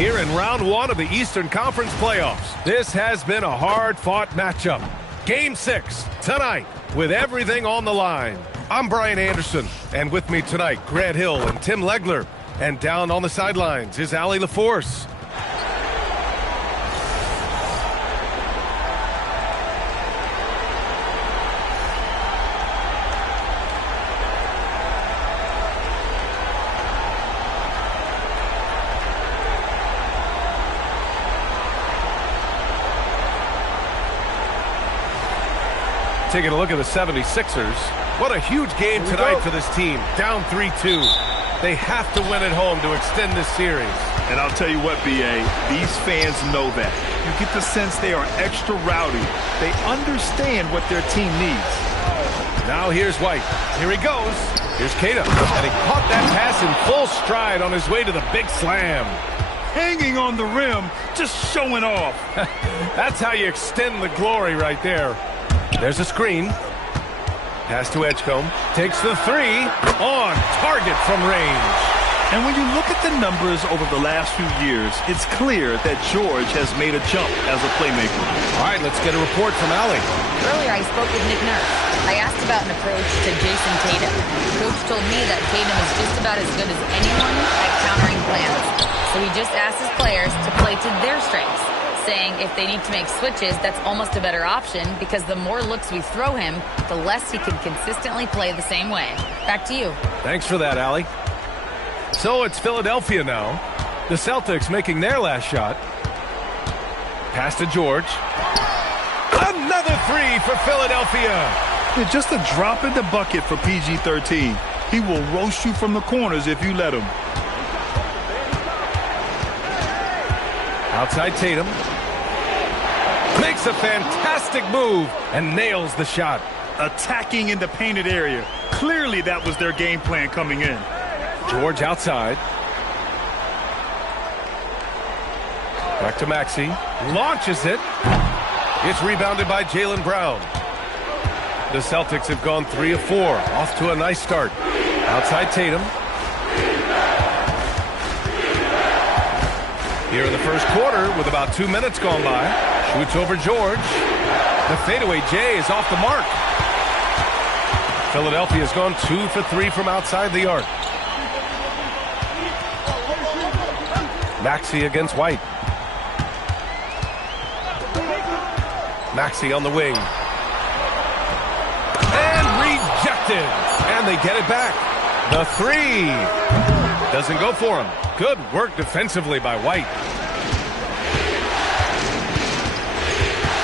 Here in round one of the Eastern Conference playoffs, this has been a hard-fought matchup. Game 6 tonight with everything on the line. I'm Brian Anderson, and with me tonight, Grant Hill and Tim Legler. And down on the sidelines is Allie LaForce. Taking a look at the 76ers. What a huge game tonight for this team. Down 3-2. They have to win at home to extend this series. And I'll tell you what, B.A., these fans know that. You get the sense they are extra rowdy. They understand what their team needs. Now here's White. Here he goes. Here's Tatum. And he caught that pass in full stride on his way to the big slam. Hanging on the rim, just showing off. That's how you extend the glory right there. There's a screen. Pass to Edgecombe. Takes the three. On target from range. And when you look at the numbers over the last few years, it's clear that George has made a jump as a playmaker. All right, let's get a report from Allie. Earlier, I spoke with Nick Nurse. I asked about an approach to Jason Tatum. Coach told me that Tatum is just about as good as anyone at countering plans. So he just asked his players to play to their strengths, saying if they need to make switches, that's almost a better option because the more looks we throw him, the less he can consistently play the same way. Back to you. Thanks for that, Allie. So it's Philadelphia now. The Celtics making their last shot. Pass to George. Another three for Philadelphia. Yeah, just a drop in the bucket for PG-13. He will roast you from the corners if you let him. Outside Tatum. Makes a fantastic move and nails the shot. Attacking in the painted area. Clearly that was their game plan coming in. George outside. Back to Maxey. Launches it. It's rebounded by Jaylen Brown. The Celtics have gone 3 of 4. Off to a nice start. Outside Tatum. Here in the first quarter with about 2 minutes gone by. Shoots over George. The fadeaway J is off the mark. Philadelphia has gone 2 for 3 from outside the arc. Maxey against White. Maxey on the wing. And rejected. And they get it back. The three. Doesn't go for him. Good work defensively by White.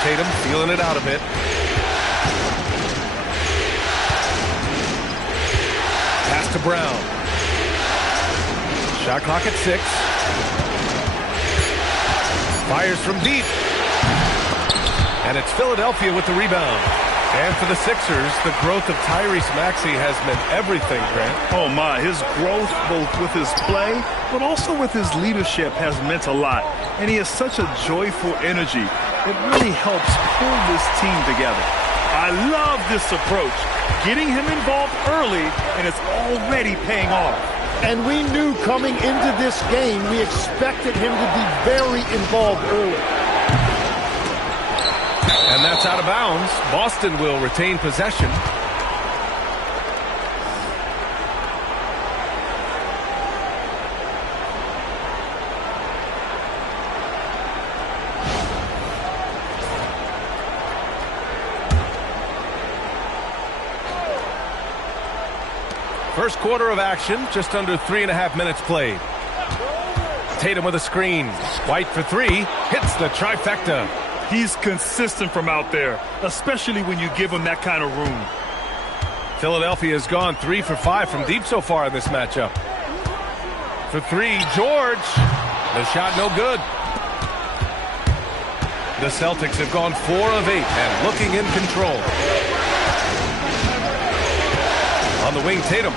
Tatum feeling it out a bit. Pass to Brown. Shot clock at 6. Fires from deep. And it's Philadelphia with the rebound. And for the Sixers, the growth of Tyrese Maxey has meant everything, Grant. Oh, my. His growth, both with his play, but also with his leadership, has meant a lot. And he has such a joyful energy. It really helps pull this team together. I love this approach. Getting him involved early, and it's already paying off. And we knew coming into this game, we expected him to be very involved early. And that's out of bounds. Boston will retain possession. First quarter of action, just under 3.5 minutes played. Tatum with a screen. White for 3, hits the trifecta. He's consistent from out there, especially when you give him that kind of room. Philadelphia has gone 3 for 5 from deep so far in this matchup. For 3, George. The shot no good. The Celtics have gone 4 of 8 and looking in control. On the wing, Tatum.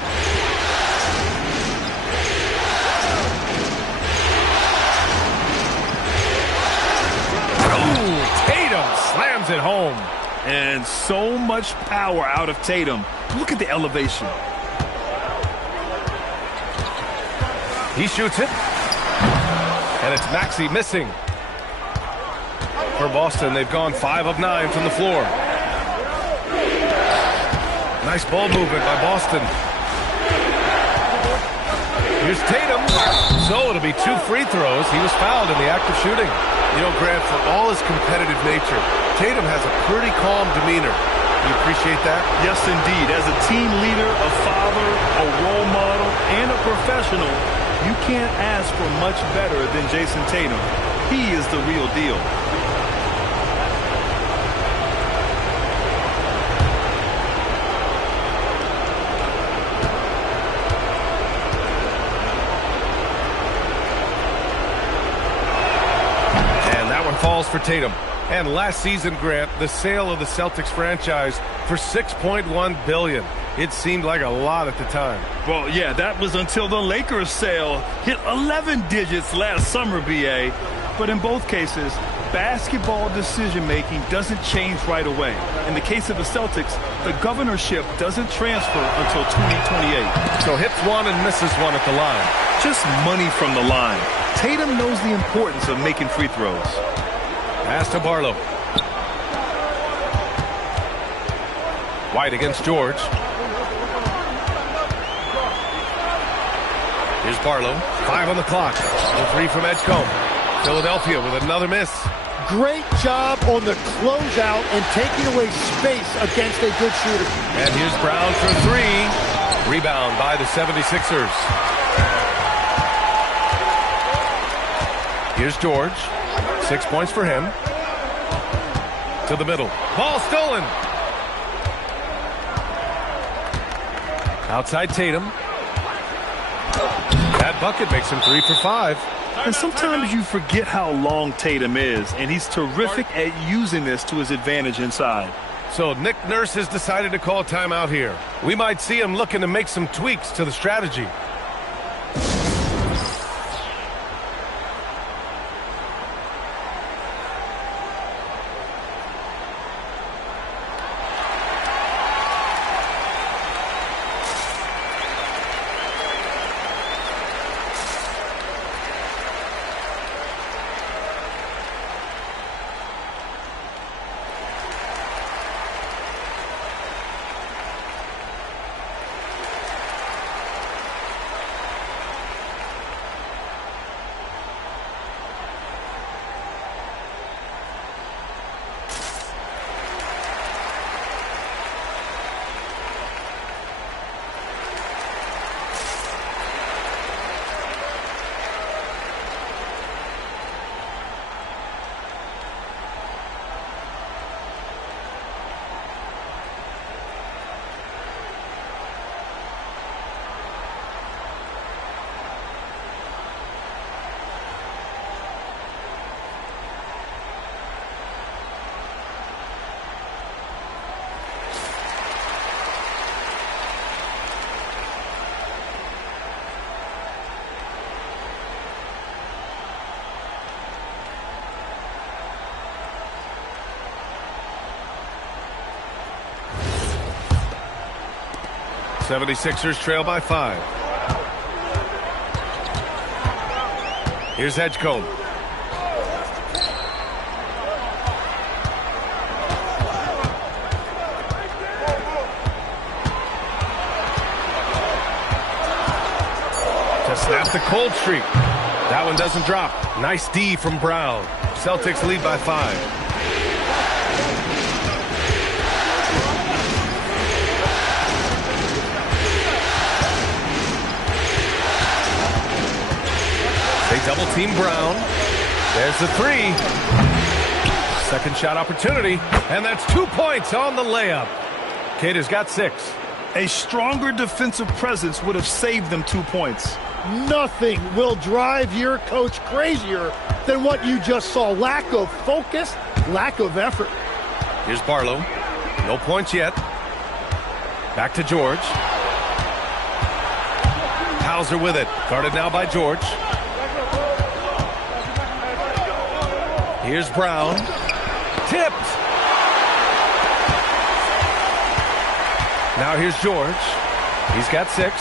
Slams it home. And so much power out of Tatum. Look at the elevation. He shoots it. And it's Maxey missing. For Boston, they've gone 5 of 9 from the floor. Nice ball movement by Boston. Here's Tatum. So it'll be 2 free throws. He was fouled in the act of shooting. You know, Grant, for all his competitive nature, Tatum has a pretty calm demeanor. You appreciate that? Yes, indeed. As a team leader, a father, a role model, and a professional, you can't ask for much better than Jason Tatum. He is the real deal. Falls for Tatum. And last season, Grant, the sale of the Celtics franchise for $6.1 billion. It seemed like a lot at the time. Well, yeah, that was until the Lakers sale hit 11 digits last summer, BA. But in both cases, basketball decision-making doesn't change right away. In the case of the Celtics, the governorship doesn't transfer until 2028. So hits one and misses one at the line. Just money from the line. Tatum knows the importance of making free throws. Pass to Barlow. White against George. Here's Barlow. 5 on the clock. The 3 from Edgecombe. Philadelphia with another miss. Great job on the closeout and taking away space against a good shooter. And here's Brown for 3. Rebound by the 76ers. Here's George. 6 points for him. To the middle. Ball stolen. Outside Tatum. That bucket makes him 3 for 5. And sometimes you forget how long Tatum is, and he's terrific at using this to his advantage inside. So Nick Nurse has decided to call timeout here. We might see him looking to make some tweaks to the strategy. The 76ers trail by 5. Here's Edgecombe. To snap the cold streak. That one doesn't drop. Nice D from Brown. Celtics lead by 5. They double team Brown. There's the 3. Second shot opportunity. And that's 2 points on the layup. Cater's got 6. A stronger defensive presence would have saved them 2 points. Nothing will drive your coach crazier than what you just saw. Lack of focus, lack of effort. Here's Barlow. No points yet. Back to George. Hauser with it. Guarded now by George. Here's Brown. Tipped. Now here's George. He's got 6.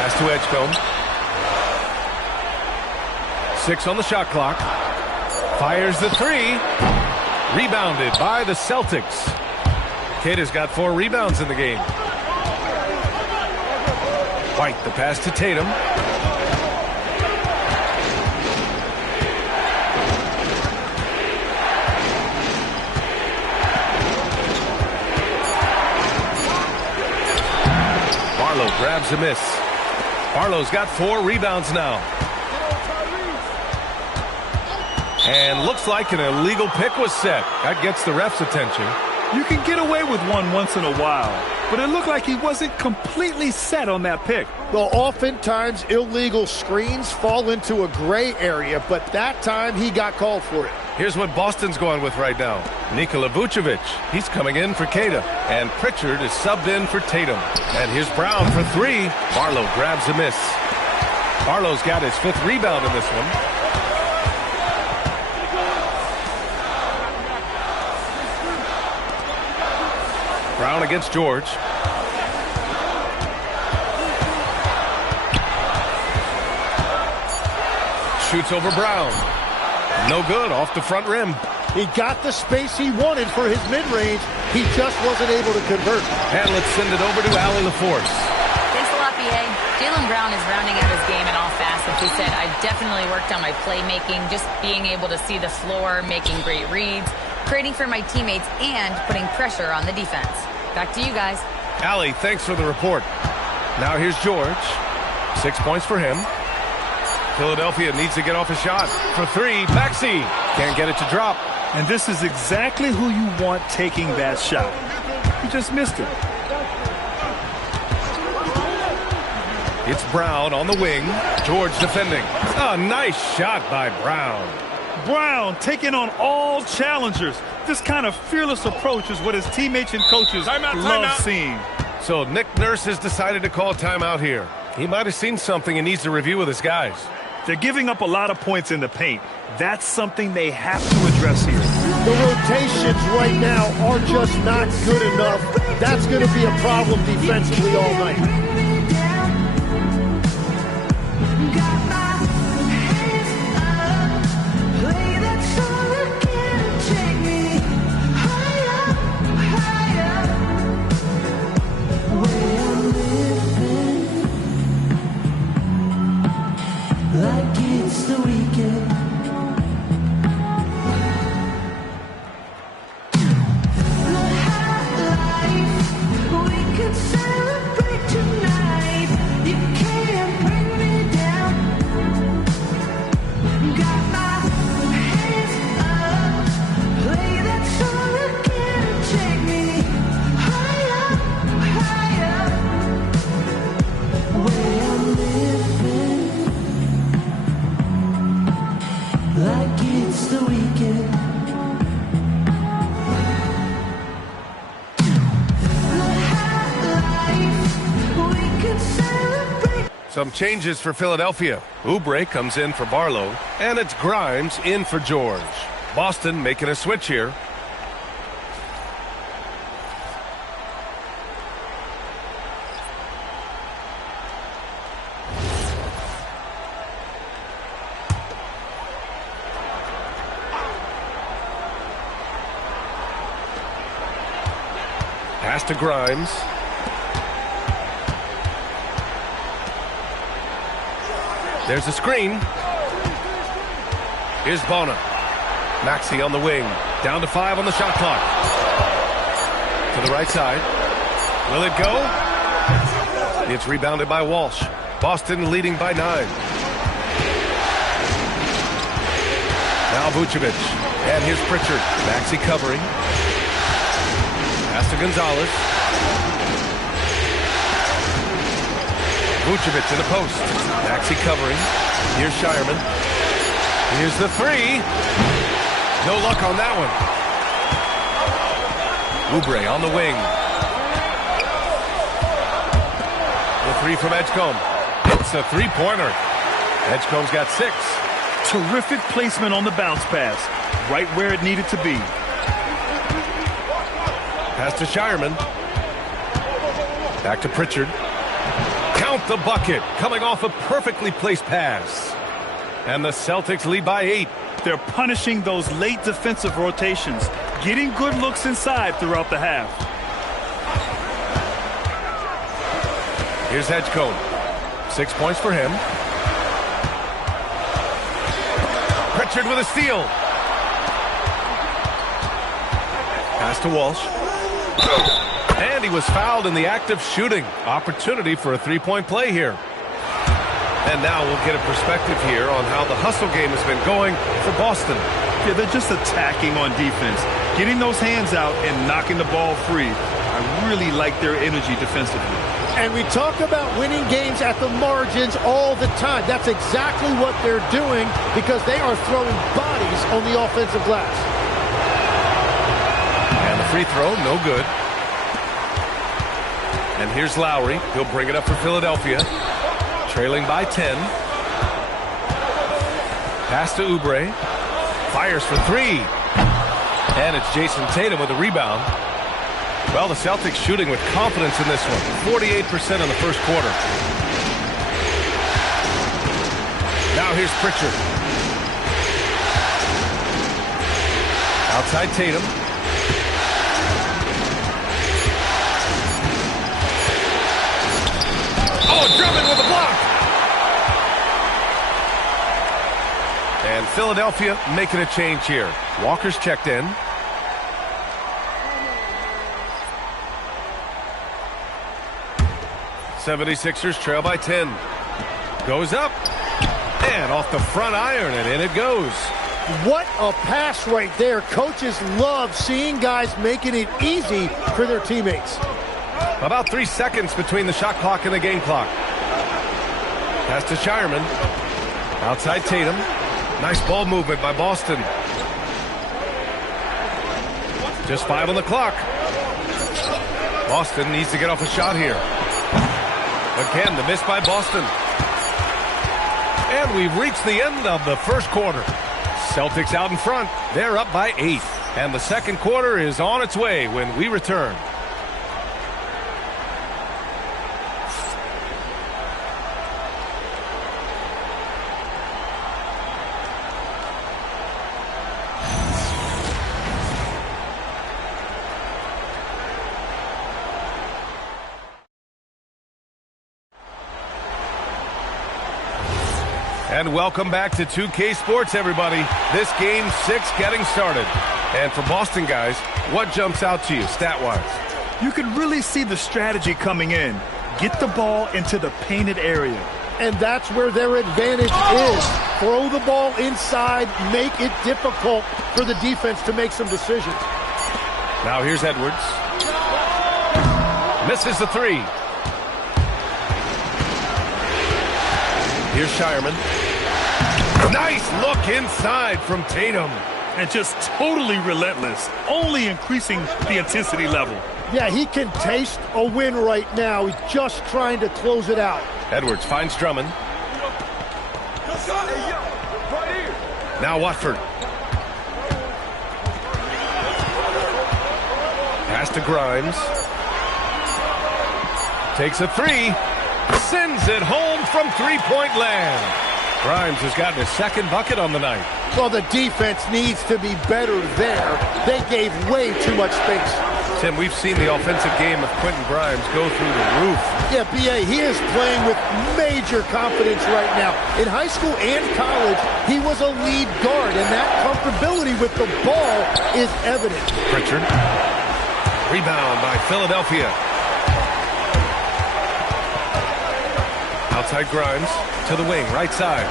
Pass to Edgecombe. 6 on the shot clock. Fires the 3. Rebounded by the Celtics. Keita's got 4 rebounds in the game. White, the pass to Tatum. Barlow grabs a miss. Barlow's got 4 rebounds now. And looks like an illegal pick was set. That gets the ref's attention. You can get away with one once in a while, but it looked like he wasn't completely set on that pick. Well, oftentimes illegal screens fall into a gray area, but that time he got called for it. Here's what Boston's going with right now. Nikola Vucevic, he's coming in for Keita. And Pritchard is subbed in for Tatum. And here's Brown for 3. Barlow grabs a miss. Barlow's got his 5th rebound in this one. Brown against George. Shoots over Brown. No good, off the front rim. He got the space he wanted for his mid-range. He just wasn't able to convert. And let's send it over to Allie LaForce. Thanks a lot, BA. Jaylen Brown is rounding out his game in all facets. He said, I definitely worked on my playmaking, just being able to see the floor, making great reads, creating for my teammates, and putting pressure on the defense. Back to you guys. Allie, thanks for the report. Now here's George. 6 points for him. Philadelphia needs to get off a shot. For 3, Maxey. Can't get it to drop. And this is exactly who you want taking that shot. He just missed it. It's Brown on the wing. George defending. A nice shot by Brown. Brown taking on all challengers. This kind of fearless approach is what his teammates and coaches love seeing. So Nick Nurse has decided to call timeout here. He might have seen something and needs to review with his guys. They're giving up a lot of points in the paint. That's something they have to address here. The rotations right now are just not good enough. That's going to be a problem defensively all night. Like it's the weekend. The high life, we could celebrate tonight. You can't bring me down. Got my hands up, play that song again. Take me higher, higher. Where I'm living. Like it's the weekend. Some changes for Philadelphia. Oubre comes in for Barlow, and it's Grimes in for George. Boston making a switch here. Pass to Grimes. There's a screen. Here's Bona. Maxey on the wing. Down to 5 on the shot clock. To the right side. Will it go? It's rebounded by Walsh. Boston leading by 9. Now Vucevic. And here's Pritchard. Maxey covering. Pass to Gonzalez. Vucevic in the post. Maxey covering. Here's Shireman. Here's the 3. No luck on that one. Oubre on the wing. The 3 from Edgecombe. It's a 3-pointer. Edgecombe's got 6. Terrific placement on the bounce pass. Right where it needed to be. Pass to Shireman. Back to Pritchard. count the bucket, coming off a perfectly placed pass. And the Celtics lead by 8. They're punishing those late defensive rotations, getting good looks inside throughout the half. Here's Edgecombe. 6 points for him. Pritchard with a steal. Pass to Walsh. And he was fouled in the act of shooting. Opportunity for a three-point play here. And now we'll get a perspective here on how the hustle game has been going for Boston. Yeah, they're just attacking on defense, getting those hands out and knocking the ball free. I really like their energy defensively. And we talk about winning games at the margins all the time. That's exactly what they're doing because they are throwing bodies on the offensive glass. And the free throw, no good. And here's Lowry. He'll bring it up for Philadelphia. Trailing by 10. Pass to Oubre. Fires for 3. And it's Jason Tatum with a rebound. Well, the Celtics shooting with confidence in this one. 48% in the first quarter. Now here's Pritchard. Outside Tatum. Oh, Drummond with a block. And Philadelphia making a change here. Walker's checked in. '76ers trail by 10. Goes up. And off the front iron, and in it goes. What a pass right there. Coaches love seeing guys making it easy for their teammates. About 3 seconds between the shot clock and the game clock. Pass to Shireman. Outside Tatum. Nice ball movement by Boston. Just 5 on the clock. Boston needs to get off a shot here. Again, the miss by Boston. And we've reached the end of the first quarter. Celtics out in front. They're up by 8. And the second quarter is on its way when we return. And welcome back to 2K Sports, everybody. This game 6 getting started. And for Boston guys, what jumps out to you stat-wise? You can really see the strategy coming in. Get the ball into the painted area. And that's where their advantage is. Throw the ball inside, make it difficult for the defense to make some decisions. Now here's Edwards. Misses the 3. Here's Shireman. Nice look inside from Tatum. And just totally relentless, only increasing the intensity level. Yeah, he can taste a win right now. He's just trying to close it out. Edwards finds Drummond. Now Watford. Pass to Grimes. Takes a 3. Sends it home from three-point land. Grimes has gotten his second bucket on the night. Well, the defense needs to be better there. They gave way too much space. Tim, we've seen the offensive game of Quentin Grimes go through the roof. Yeah, B.A., he is playing with major confidence right now. In high school and college, he was a lead guard, and that comfortability with the ball is evident. Pritchard. Rebound by Philadelphia. Outside Grimes to the wing, right side.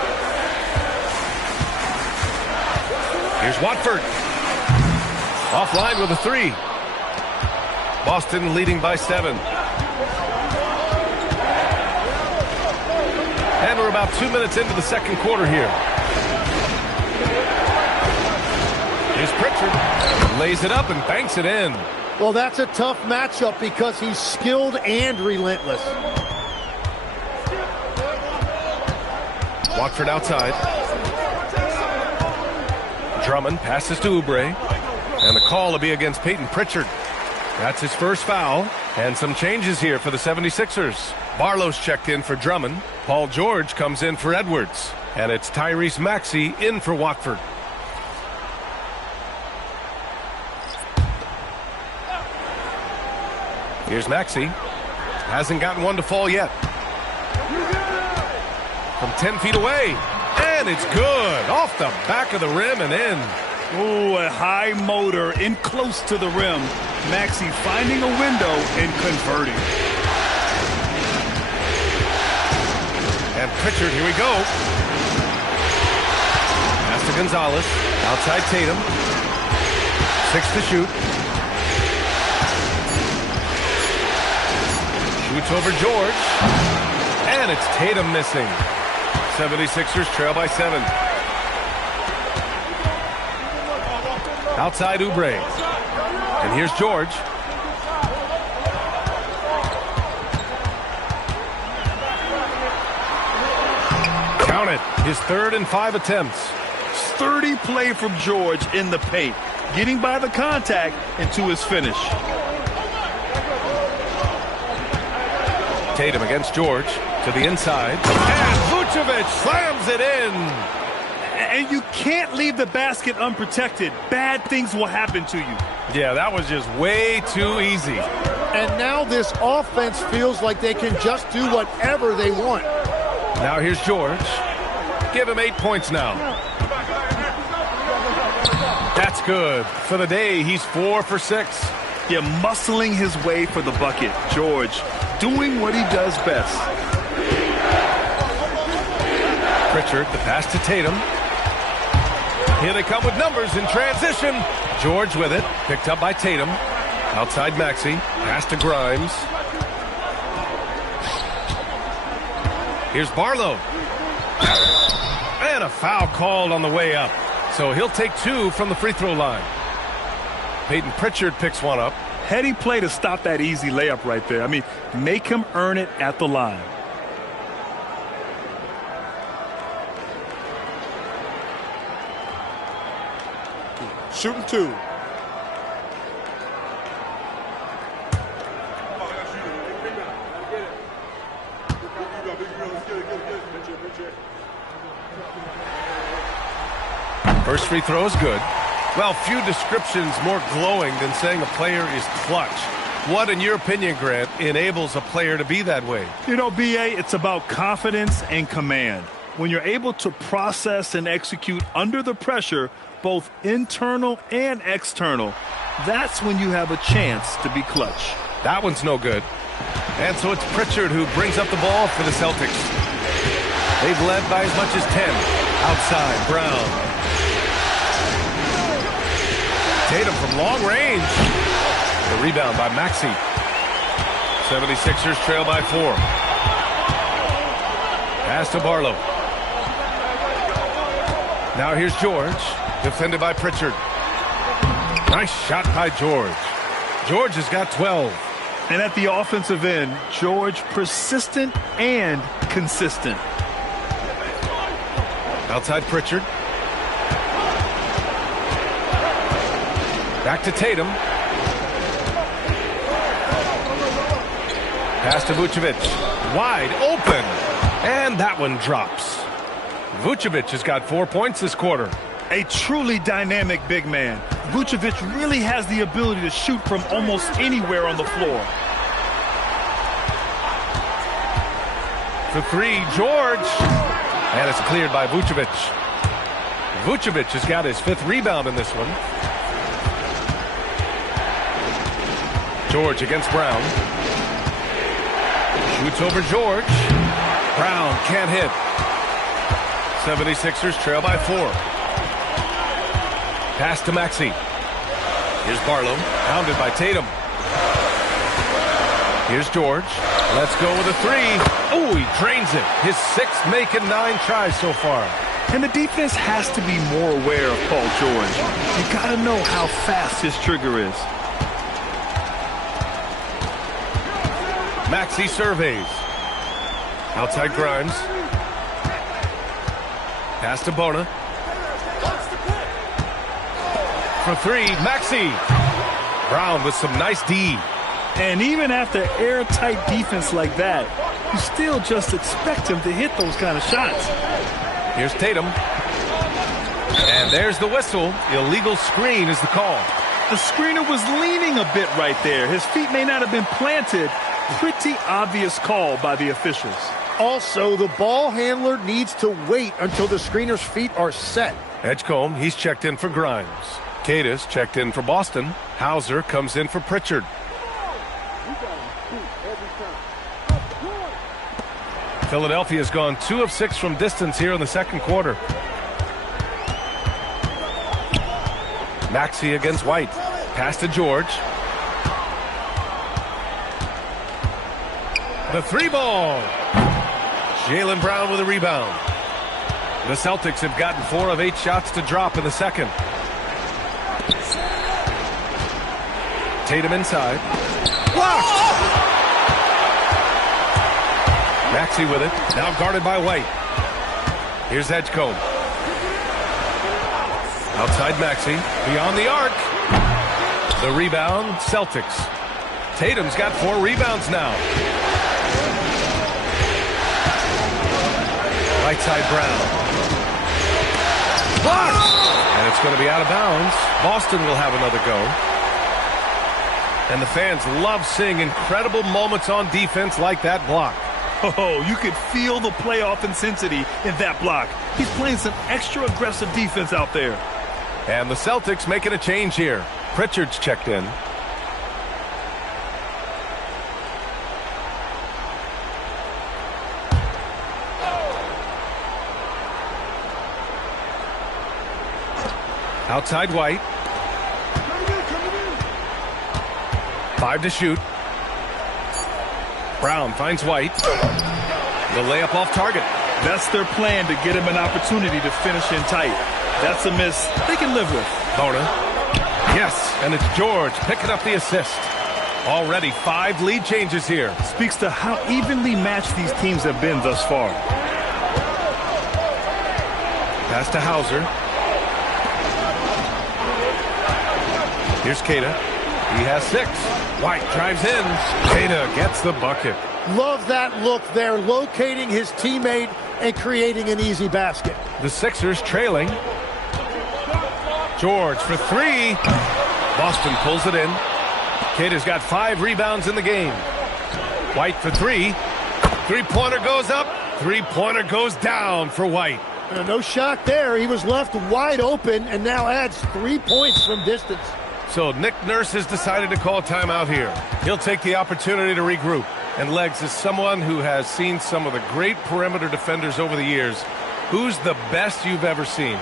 Here's Watford. Offline with a 3. Boston leading by 7. And we're about 2 minutes into the second quarter here. Here's Pritchard. Lays it up and banks it in. Well, that's a tough matchup because he's skilled and relentless. Watford outside. Drummond passes to Oubre. And the call will be against Peyton Pritchard. That's his first foul. And some changes here for the 76ers. Barlow's checked in for Drummond. Paul George comes in for Edwards. And it's Tyrese Maxey in for Watford. Here's Maxey. Hasn't gotten one to fall yet. From 10 feet away. And it's good. Off the back of the rim and in. Ooh, a high motor in close to the rim. Maxey finding a window and converting. And Pritchard, here we go. Pass to Gonzalez. Outside Tatum. 6 to shoot. Shoots over George. And it's Tatum missing. 76ers trail by 7. Outside Oubre. And here's George. Count it. His 3rd and 5 attempts. Sturdy play from George in the paint. Getting by the contact and to his finish. Tatum against George to the inside. And Vucevic slams it in. And you can't leave the basket unprotected. Bad things will happen to you. Yeah, that was just way too easy. And now this offense feels like they can just do whatever they want. Now here's George. Give him 8 points now. That's good. For the day, he's 4 for 6. Yeah, muscling his way for the bucket. George doing what he does best. Pritchard, the pass to Tatum. Here they come with numbers in transition. George with it. Picked up by Tatum. Outside Maxey. Pass to Grimes. Here's Barlow. And a foul called on the way up. So he'll take 2 from the free throw line. Peyton Pritchard picks one up. Heady play to stop that easy layup right there. I mean, make him earn it at the line. Shooting 2. First free throw is good. Well, few descriptions more glowing than saying a player is clutch. What, in your opinion, Grant, enables a player to be that way? You know, B.A., it's about confidence and command. When you're able to process and execute under the pressure, both internal and external, that's when you have a chance to be clutch. That one's no good. And so it's Pritchard who brings up the ball for the Celtics. They've led by as much as 10. Outside, Brown. Tatum from long range. The rebound by Maxey. 76ers trail by 4. Pass to Barlow. Now here's George. Defended by Pritchard. Nice shot by George. George has got 12. And at the offensive end, George persistent and consistent. Outside Pritchard. Back to Tatum. Pass to Vucevic. Wide open. And that one drops. Vucevic has got 4 points this quarter. A truly dynamic big man. Vucevic really has the ability to shoot from almost anywhere on the floor. For 3, George. And it's cleared by Vucevic. Vucevic has got his 5th rebound in this one. George against Brown. Shoots over George. Brown can't hit. 76ers trail by 4. Pass to Maxey. Here's Barlow. Pounded by Tatum. Here's George. Let's go with a 3. Oh, he drains it. His 6th making 9 tries so far. And the defense has to be more aware of Paul George. You got to know how fast his trigger is. Maxey surveys. Outside Grimes. Pass to Bona. For 3, Maxey. Brown with some nice D. And even after airtight defense like that, you still just expect him to hit those kind of shots. Here's Tatum. And there's the whistle. Illegal screen is the call. The screener was leaning a bit right there. His feet may not have been planted. Pretty obvious call by the officials. Also, the ball handler needs to wait until the screener's feet are set. Edgecombe, he's checked in for Grimes. Cadis checked in for Boston. Hauser comes in for Pritchard. Philadelphia's gone 2 of 6 from distance here in the second quarter. Maxey against White. Pass to George. The 3-ball. Jaylen Brown with a rebound. The Celtics have gotten 4 of 8 shots to drop in the second. Tatum inside. Blocked! Maxey with it. Now guarded by White. Here's Edgecombe. Outside Maxey. Beyond the arc. The rebound, Celtics. Tatum's got 4 rebounds now. Right side Brown. Blocked! And it's going to be out of bounds. Boston will have another go. And the fans love seeing incredible moments on defense like that block. Oh, you could feel the playoff intensity in that block. He's playing some extra aggressive defense out there. And the Celtics making a change here. Pritchard's checked in. Outside White. 5 to shoot. Brown finds White. The layup off target. That's their plan, to get him an opportunity to finish in tight. That's a miss they can live with. Bona. Yes, and it's George picking up the assist. Already 5 lead changes here. Speaks to how evenly matched these teams have been thus far. Pass to Hauser. Here's Queta. He has 6. White drives in. Queta gets the bucket. Love that look there, locating his teammate and creating an easy basket. The Sixers trailing. George for 3. Boston pulls it in. Queta's got 5 rebounds in the game. White for 3. 3-pointer goes up. 3-pointer goes down for White. No shot there. He was left wide open and now adds 3 points from distance. So Nick Nurse has decided to call timeout here. He'll take the opportunity to regroup. And Legs, is someone who has seen some of the great perimeter defenders over the years. Who's the best you've ever seen?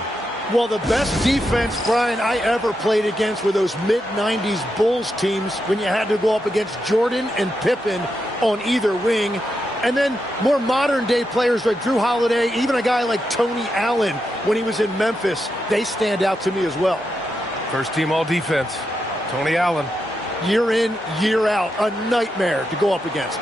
Well, the best defense, Brian, I ever played against were those mid-90s Bulls teams when you had to go up against Jordan and Pippen on either wing. And then more modern-day players like Drew Holiday, even a guy like Tony Allen when he was in Memphis, they stand out to me as well. First team all-defense, Tony Allen. Year in, year out, a nightmare to go up against.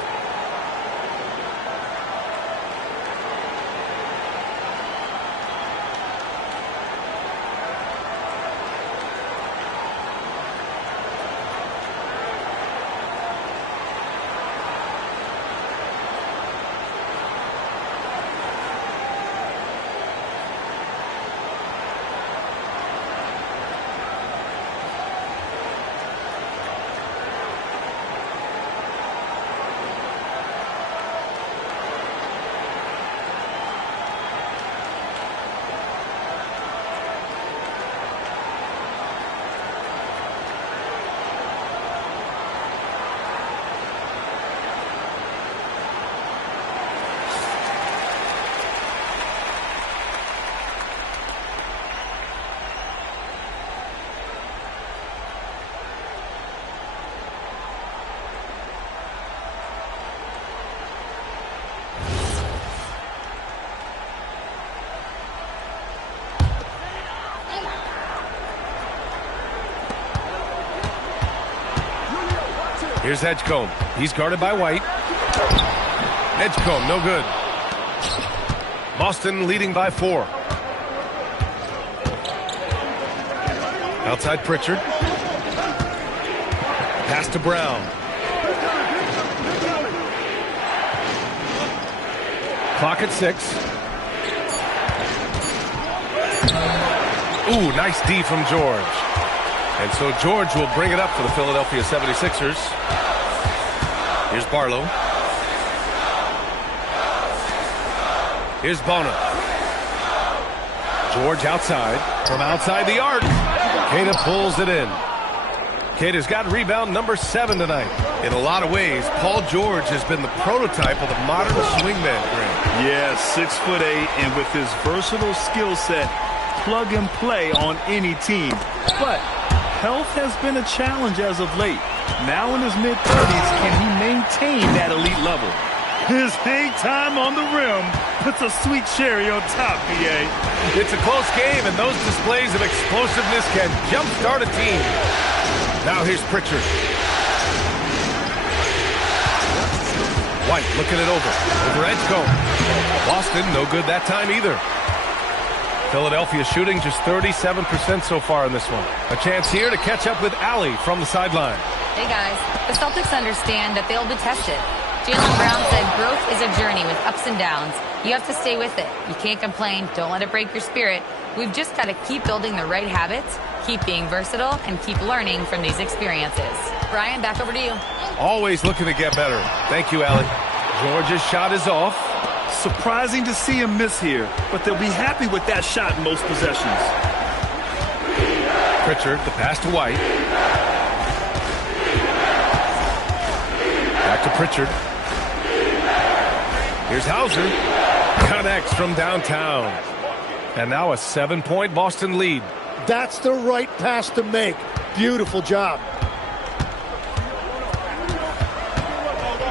Here's Edgecombe. He's guarded by White. Edgecombe, no good. Boston leading by 4. Outside Pritchard. Pass to Brown. Clock at 6. Ooh, nice D from George. And so George will bring it up for the Philadelphia 76ers. Here's Barlow. Here's Bonner. George outside. From outside the arc. Queta pulls it in. Queta's got rebound number 7 tonight. In a lot of ways, Paul George has been the prototype of the modern swingman, Greg. Yeah, 6'8", and with his versatile skill set, plug and play on any team. But health has been a challenge as of late. Now in his mid-30s, can he maintain that elite level? His hang time on the rim puts a sweet cherry on top, BA. It's a close game, and those displays of explosiveness can jumpstart a team. Now here's Pritchard. White looking it over. Over Edgecombe. Boston, no good that time either. Philadelphia shooting just 37% so far in this one. A chance here to catch up with Allie from the sideline. Hey guys, the Celtics understand that they'll be tested. Jaylen Brown said growth is a journey with ups and downs. You have to stay with it. You can't complain. Don't let it break your spirit. We've just got to keep building the right habits, keep being versatile, and keep learning from these experiences. Brian, back over to you. Always looking to get better. Thank you, Allie. George's shot is off. Surprising to see him miss here, but they'll be happy with that shot in most possessions. Pritchard, the pass to White. Back to Pritchard. Here's Hauser. Connects from downtown. And now a 7-point Boston lead. That's the right pass to make. Beautiful job.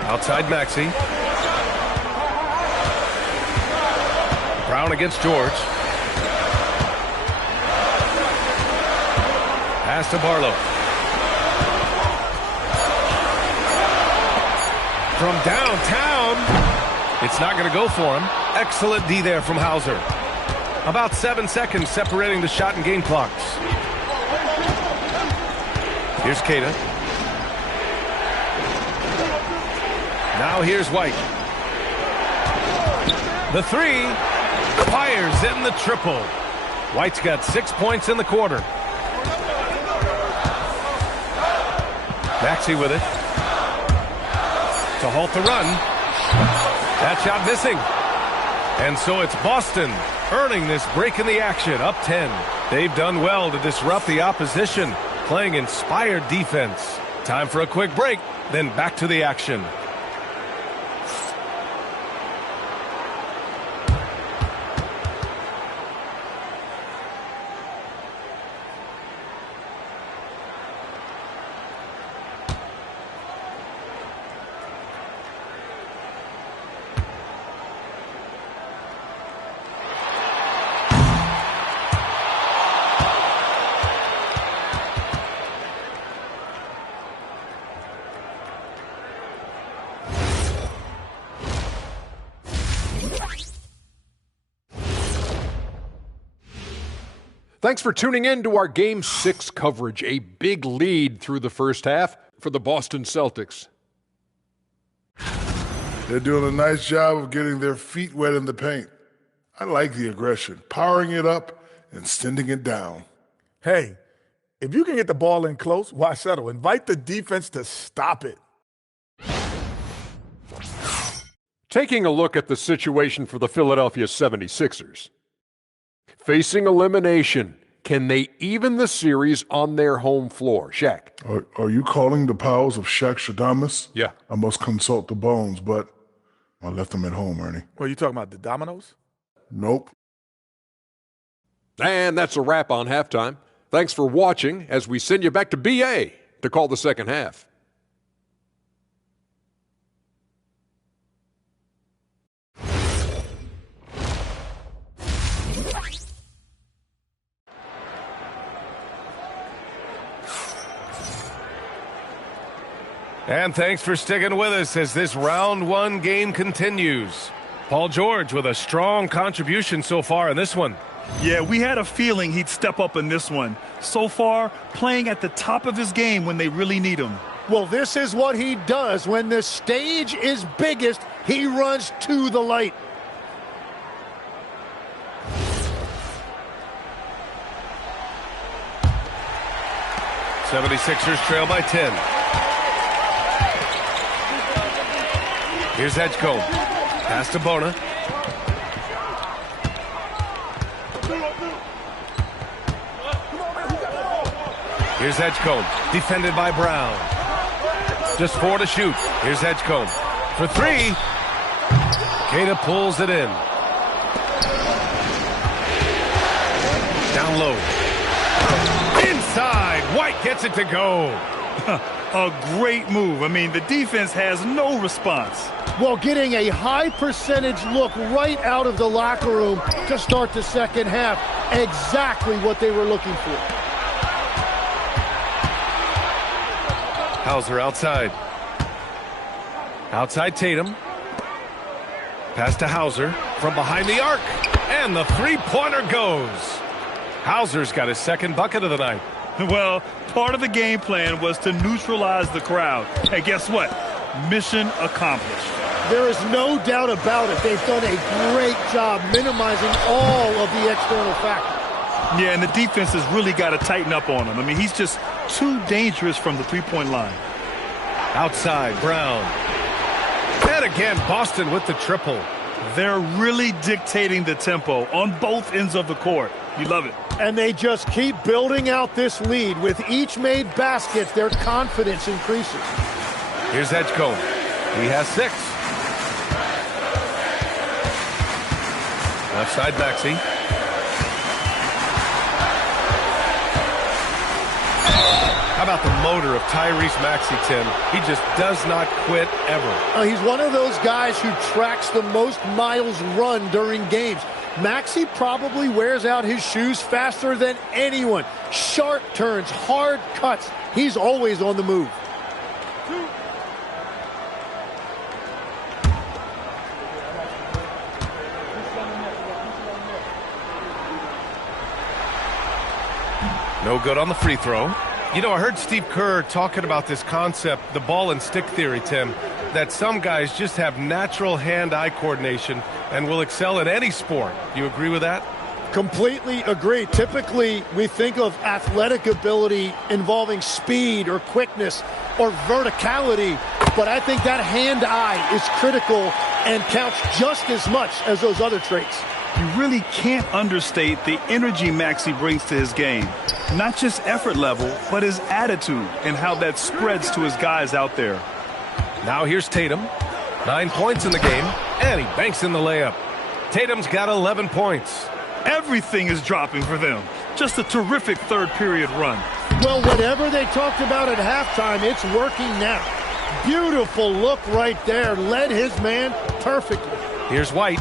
Outside Maxey. Brown against George. Pass to Barlow. From downtown. It's not going to go for him. Excellent D there from Hauser. About 7 seconds separating the shot and game clocks. Here's Queta. Now here's White. The 3. Fires in the triple. White's got 6 points in the quarter. Maxey with it. To halt the run. That shot missing. And so it's Boston earning this break in the action, up 10. They've done well to disrupt the opposition, playing inspired defense. Time for a quick break, then back to the action. Thanks for tuning in to our Game 6 coverage. A big lead through the first half for the Boston Celtics. They're doing a nice job of getting their feet wet in the paint. I like the aggression, powering it up and sending it down. Hey, if you can get the ball in close, why settle? Invite the defense to stop it. Taking a look at the situation for the Philadelphia 76ers. Facing elimination, can they even the series on their home floor? Shaq. Are you calling the powers of Shaq Shadamas? Yeah. I must consult the bones, but I left them at home, Ernie. What, are you talking about, the dominoes? Nope. And that's a wrap on halftime. Thanks for watching as we send you back to BA to call the second half. And thanks for sticking with us as this round one game continues. Paul George with a strong contribution so far in this one. Yeah, we had a feeling he'd step up in this one. So far, playing at the top of his game when they really need him. Well, this is what he does. When the stage is biggest, he runs to the light. '76ers trail by 10. Here's Edgecombe. Pass to Bona. Here's Edgecombe. Defended by Brown. Just 4 to shoot. Here's Edgecombe. For 3. Queta pulls it in. Down low. Inside. White gets it to go. A great move. I mean, the defense has no response. Well, getting a high percentage look right out of the locker room to start the second half. Exactly what they were looking for. Hauser outside. Outside Tatum. Pass to Hauser from behind the arc. And the three-pointer goes. Hauser's got his second bucket of the night. Well, part of the game plan was to neutralize the crowd. Hey, guess what? Mission accomplished. There is no doubt about it. They've done a great job minimizing all of the external factors. Yeah, and the defense has really got to tighten up on him. I mean, he's just too dangerous from the three-point line. Outside, Brown. And again, Boston with the triple. They're really dictating the tempo on both ends of the court. You love it. And they just keep building out this lead. With each made basket, their confidence increases. Here's Edgecombe. He has 6. Left side, Maxey. How about the motor of Tyrese Maxey, Tim? He just does not quit ever. He's one of those guys who tracks the most miles run during games. Maxey probably wears out his shoes faster than anyone. Sharp turns, hard cuts. He's always on the move. No good on the free throw. You know, I heard Steve Kerr talking about this concept, the ball and stick theory, Tim, that some guys just have natural hand-eye coordination and will excel in any sport. You agree with that? Completely agree. Typically, we think of athletic ability involving speed or quickness or verticality, but I think that hand-eye is critical and counts just as much as those other traits. You really can't understate the energy Maxey brings to his game. Not just effort level, but his attitude and how that spreads to his guys out there. Now here's Tatum. 9 points in the game, and he banks in the layup. Tatum's got 11 points. Everything is dropping for them. Just a terrific third period run. Well, whatever they talked about at halftime, it's working now. Beautiful look right there. Led his man perfectly. Here's White.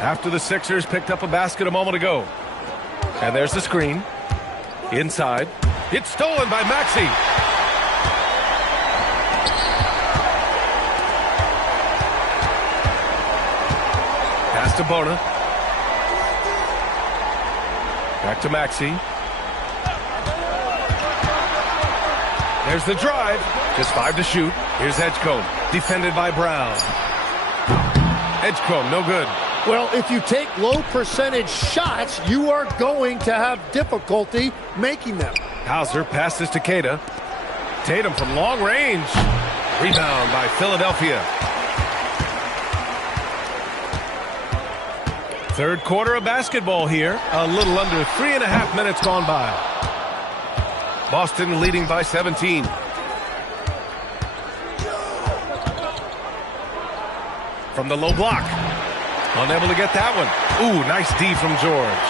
After the Sixers picked up a basket a moment ago. And there's the screen. Inside. It's stolen by Maxey. Pass to Bona. Back to Maxey. There's the drive. Just 5 to shoot. Here's Edgecombe. Defended by Brown. Edgecombe, no good. Well, if you take low percentage shots, you are going to have difficulty making them. Hauser passes to Queta. Tatum from long range. Rebound by Philadelphia. Third quarter of basketball here. A little under 3.5 minutes gone by. Boston leading by 17. From the low block. Unable to get that one. Ooh, nice D from George.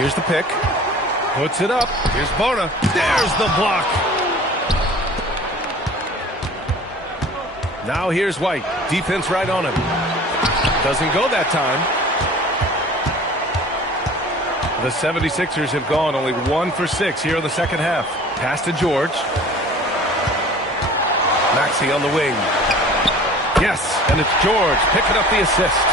Here's the pick. Puts it up. Here's Bona. There's the block. Now here's White. Defense right on him. Doesn't go that time. The 76ers have gone only 1 for 6 here in the second half. Pass to George. Maxey on the wing. Yes, and it's George picking up the assist.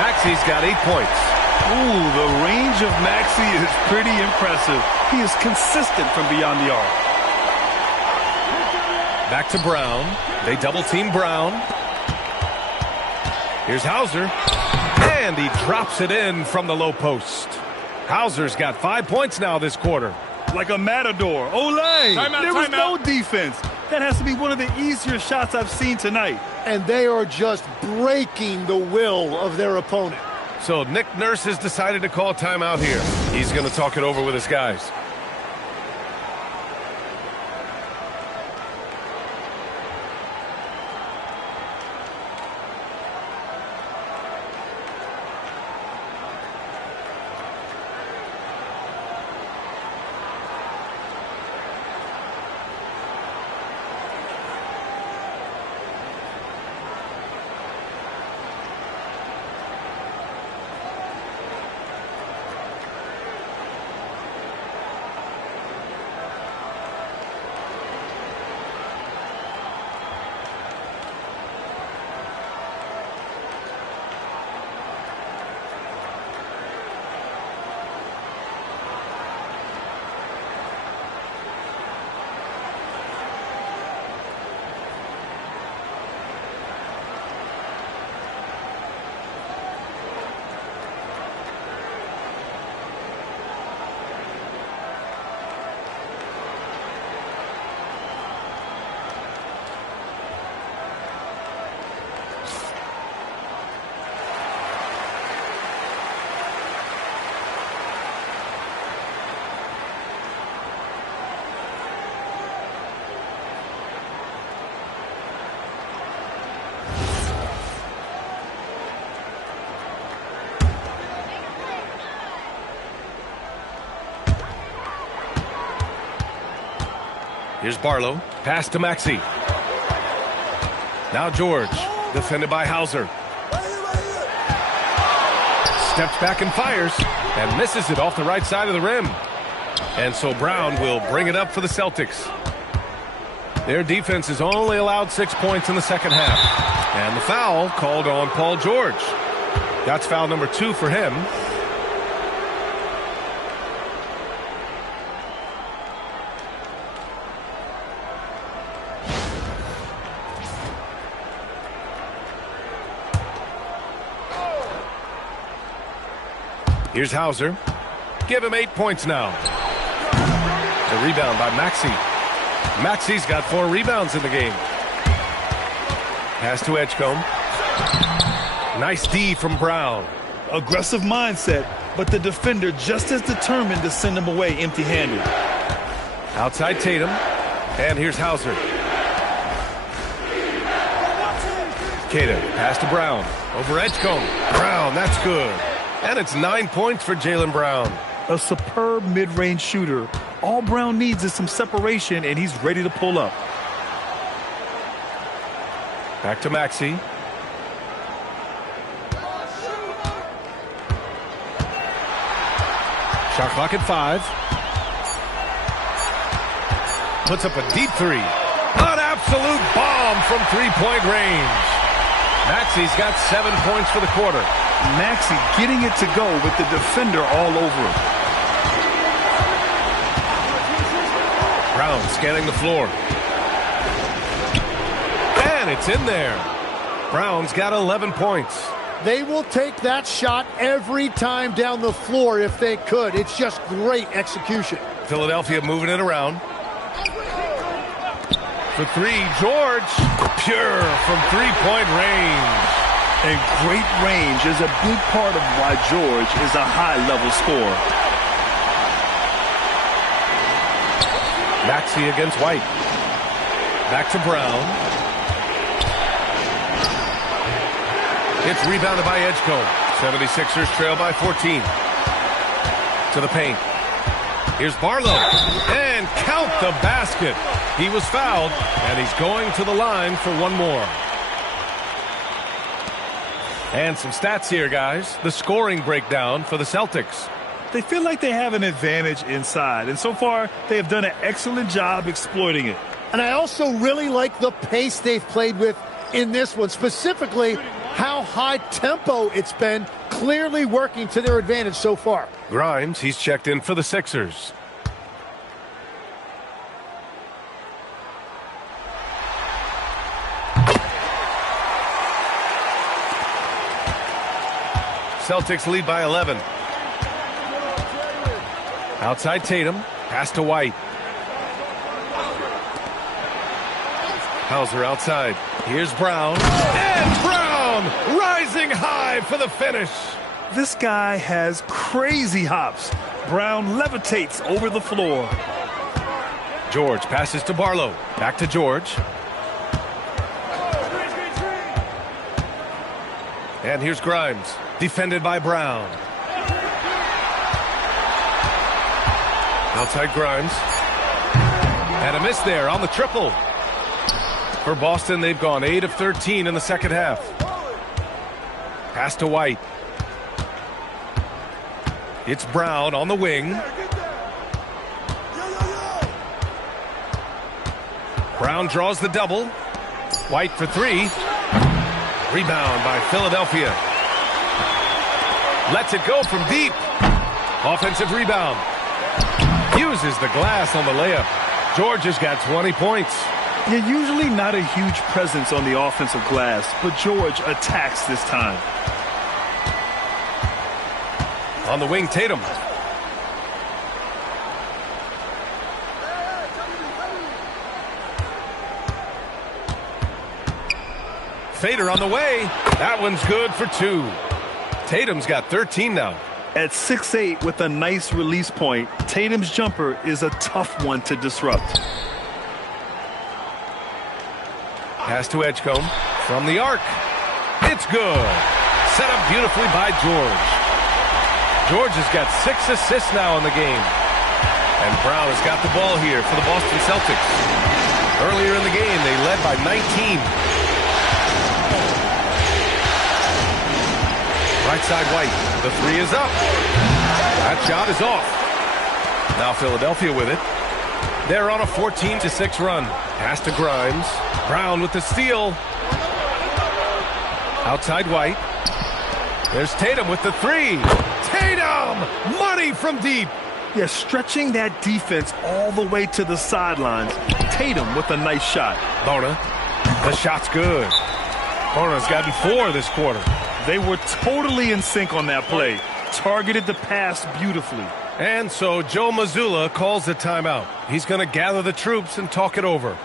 Maxey's got 8 points. Ooh, the range of Maxey is pretty impressive. He is consistent from beyond the arc. Back to Brown. They double-team Brown. Here's Hauser. And he drops it in from the low post. Hauser's got 5 points now this quarter. Like a matador. Olay! There was no defense. That has to be one of the easier shots I've seen tonight. And they are just breaking the will of their opponent. So Nick Nurse has decided to call timeout here. He's going to talk it over with his guys. Here's Barlow. Pass to Maxey. Now George. Defended by Hauser. Steps back and fires. And misses it off the right side of the rim. And so Brown will bring it up for the Celtics. Their defense has only allowed 6 points in the second half. And the foul called on Paul George. That's foul number 2 for him. Here's Hauser. Give him 8 points now. The rebound by Maxey. Maxey's got 4 rebounds in the game. Pass to Edgecombe. Nice D from Brown. Aggressive mindset, but the defender just as determined to send him away empty-handed. Outside Tatum. And here's Hauser. Tatum. Pass to Brown. Over Edgecombe. Brown, that's good. And it's 9 points for Jaylen Brown. A superb mid-range shooter. All Brown needs is some separation, and he's ready to pull up. Back to Maxey. Shot clock at 5. Puts up a deep 3. An absolute bomb from three-point range. Maxey's got 7 points for the quarter. Maxey getting it to go with the defender all over him. Brown scanning the floor. And it's in there. Brown's got 11 points. They will take that shot every time down the floor if they could. It's just great execution. Philadelphia moving it around. For 3, George. Pure from three-point range. And great range is a big part of why George is a high-level scorer. Maxey against White. Back to Brown. It's rebounded by Edgecombe. 76ers trail by 14. To the paint. Here's Barlow. And count the basket. He was fouled, and he's going to the line for one more. And some stats here, guys. The scoring breakdown for the Celtics. They feel like they have an advantage inside, and so far they have done an excellent job exploiting it. And I also really like the pace they've played with in this one, specifically how high tempo it's been clearly working to their advantage so far. Grimes, he's checked in for the Sixers. Celtics lead by 11. Outside Tatum, pass to White. Hauser outside. Here's Brown. And Brown rising high for the finish. This guy has crazy hops. Brown levitates over the floor. George passes to Barlow. Back to George. And here's Grimes. Defended by Brown. Outside Grimes. And a miss there on the triple. For Boston, they've gone 8 of 13 in the second half. Pass to White. It's Brown on the wing. Brown draws the double. White for 3. Rebound by Philadelphia. Lets it go from deep. Offensive rebound. Uses the glass on the layup. George has got 20 points. You're usually not a huge presence on the offensive glass, but George attacks this time. On the wing, Tatum. Fader on the way. That one's good for 2. Tatum's got 13 now. At 6'8" with a nice release point, Tatum's jumper is a tough one to disrupt. Pass to Edgecombe from the arc. It's good. Set up beautifully by George. George has got 6 assists now in the game. And Brown has got the ball here for the Boston Celtics. Earlier in the game, they led by 19. Right side White. The 3 is up. That shot is off. Now Philadelphia with it. They're on a 14-6 run. Pass to Grimes. Brown with the steal. Outside White. There's Tatum with the 3. Tatum! Money from deep. Yeah, stretching that defense all the way to the sidelines. Tatum with a nice shot. Bona. The shot's good. Bona's gotten 4 this quarter. They were totally in sync on that play. Targeted the pass beautifully. And so Joe Mazzulla calls the timeout. He's going to gather the troops and talk it over.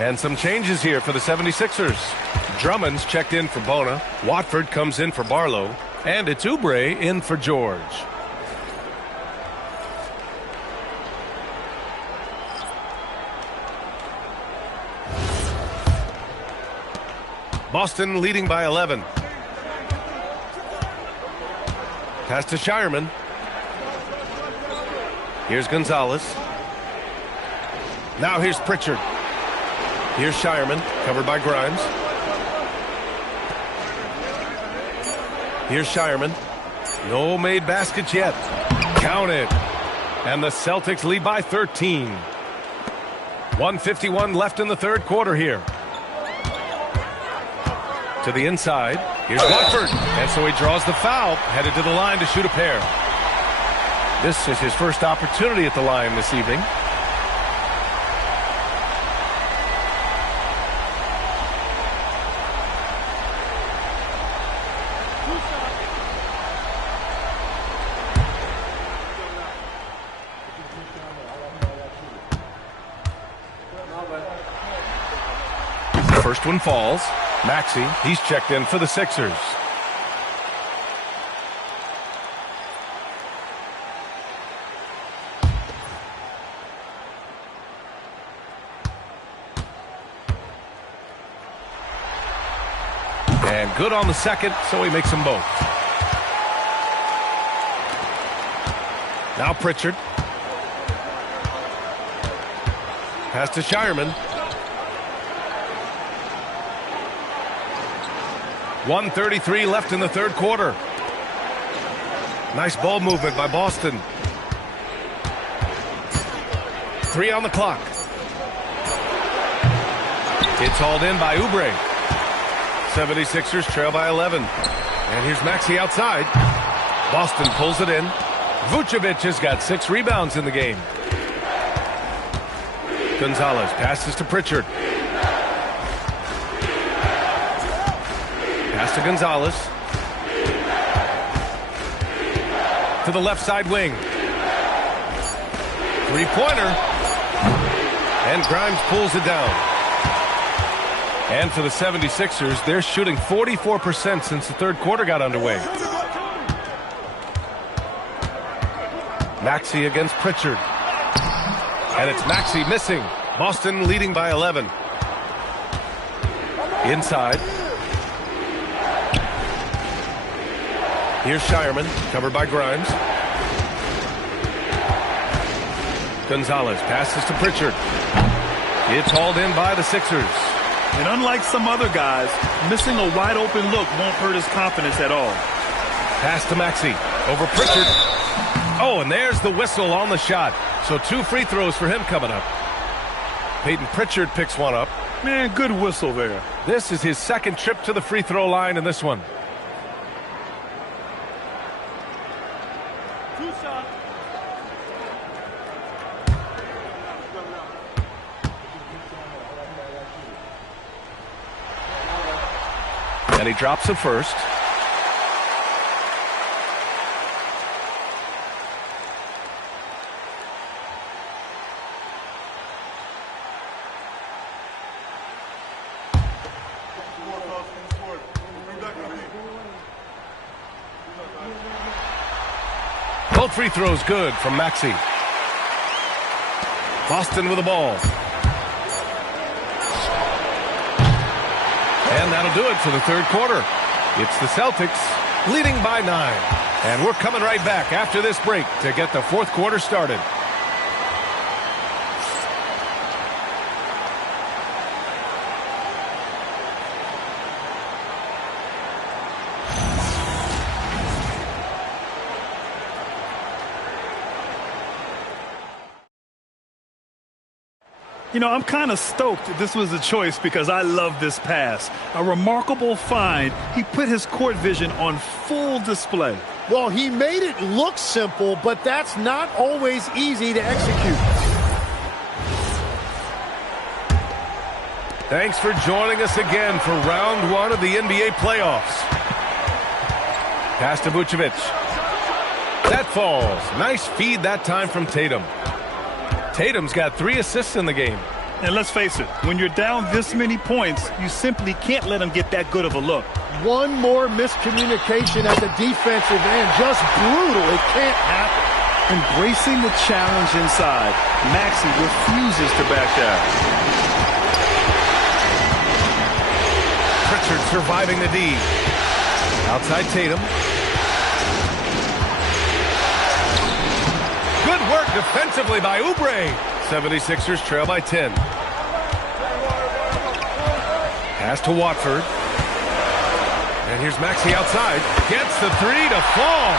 And some changes here for the 76ers. Drummond's checked in for Bona. Watford comes in for Barlow. And it's Oubre in for George. Boston leading by 11. Pass to Shireman. Here's Gonzalez. Now here's Pritchard. Here's Shireman, covered by Grimes. Here's Shireman. No made baskets yet. Count it. And the Celtics lead by 13. 1:51 left in the third quarter here. To the inside. Here's Watford. And so he draws the foul, headed to the line to shoot a pair. This is his first opportunity at the line this evening. First one falls. Maxey, he's checked in for the Sixers. And good on the second, so he makes them both. Now Pritchard. Pass to Shireman. 1:33 left in the third quarter. Nice ball movement by Boston. 3 on the clock. It's hauled in by Oubre. 76ers trail by 11. And here's Maxey outside. Boston pulls it in. Vucevic has got 6 rebounds in the game. Gonzalez passes to Pritchard. Pass to Gonzalez. To the left side wing. Three-pointer. And Grimes pulls it down. And for the 76ers, they're shooting 44% since the third quarter got underway. Maxey against Pritchard. And it's Maxey missing. Boston leading by 11. Inside. Here's Shireman, covered by Grimes. Gonzalez passes to Pritchard. It's hauled in by the Sixers. And unlike some other guys, missing a wide-open look won't hurt his confidence at all. Pass to Maxey. Over Pritchard. Oh, and there's the whistle on the shot. So 2 free throws for him coming up. Peyton Pritchard picks one up. Man, good whistle there. This is his second trip to the free throw line in this one. And he drops it first. Both free throws good from Maxey. Boston with the ball. And that'll do it for the third quarter. It's the Celtics leading by 9. And we're coming right back after this break to get the fourth quarter started. You know, I'm kind of stoked this was a choice because I love this pass. A remarkable find. He put his court vision on full display. Well, he made it look simple, but that's not always easy to execute. Thanks for joining us again for round 1 of the NBA playoffs. Pass to Vucevic. That falls. Nice feed that time from Tatum. Tatum's got 3 assists in the game. And let's face it, when you're down this many points, you simply can't let him get that good of a look. One more miscommunication at the defensive end. Just brutal. It can't happen. Embracing the challenge inside, Maxey refuses to back down. Pritchard surviving the D. Outside Tatum. Good work defensively by Oubre. 76ers trail by 10. Pass to Watford. And here's Maxey outside. Gets the 3 to fall.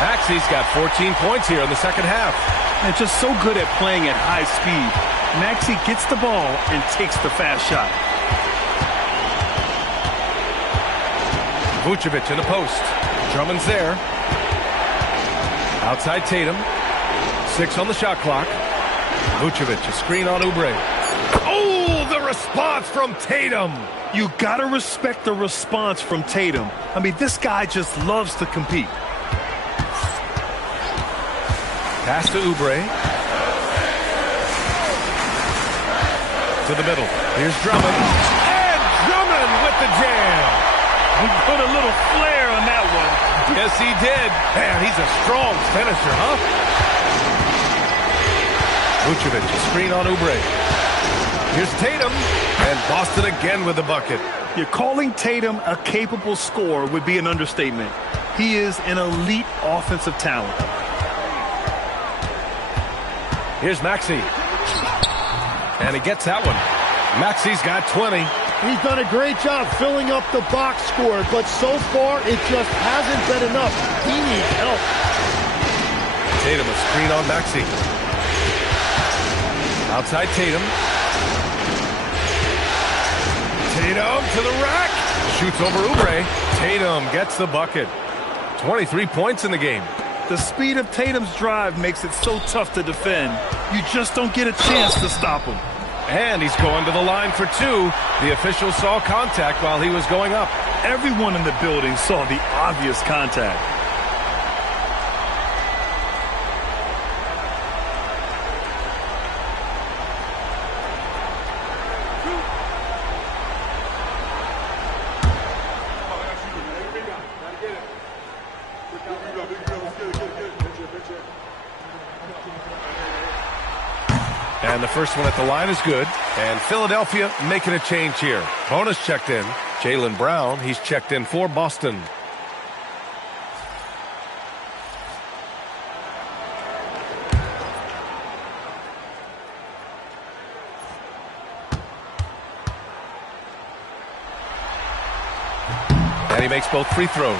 Maxey's got 14 points here in the second half. And just so good at playing at high speed. Maxey gets the ball and takes the fast shot. Vucevic in the post. Drummond's there. Outside Tatum. 6 on the shot clock. Vucevic, a screen on Oubre. Oh, the response from Tatum. You got to respect the response from Tatum. I mean, this guy just loves to compete. Pass to Oubre. To the middle. Here's Drummond. And Drummond with the jam. He put a little flair on that one. Yes, he did. Man, he's a strong finisher, huh? Vucevic, a screen on Oubre. Here's Tatum. And Boston again with the bucket. You're calling Tatum a capable scorer would be an understatement. He is an elite offensive talent. Here's Maxey. And he gets that one. Maxey's got 20. He's done a great job filling up the box score, but so far it just hasn't been enough. He needs help. Tatum, a screen on Maxey. Outside Tatum. Tatum to the rack. Shoots over Oubre. Tatum gets the bucket. 23 points in the game. The speed of Tatum's drive makes it so tough to defend. You just don't get a chance to stop him. And he's going to the line for 2. The official saw contact while he was going up. Everyone in the building saw the obvious contact. And the first one at the line is good. And Philadelphia making a change here. Bonus checked in. Jaylen Brown, he's checked in for Boston. And he makes both free throws.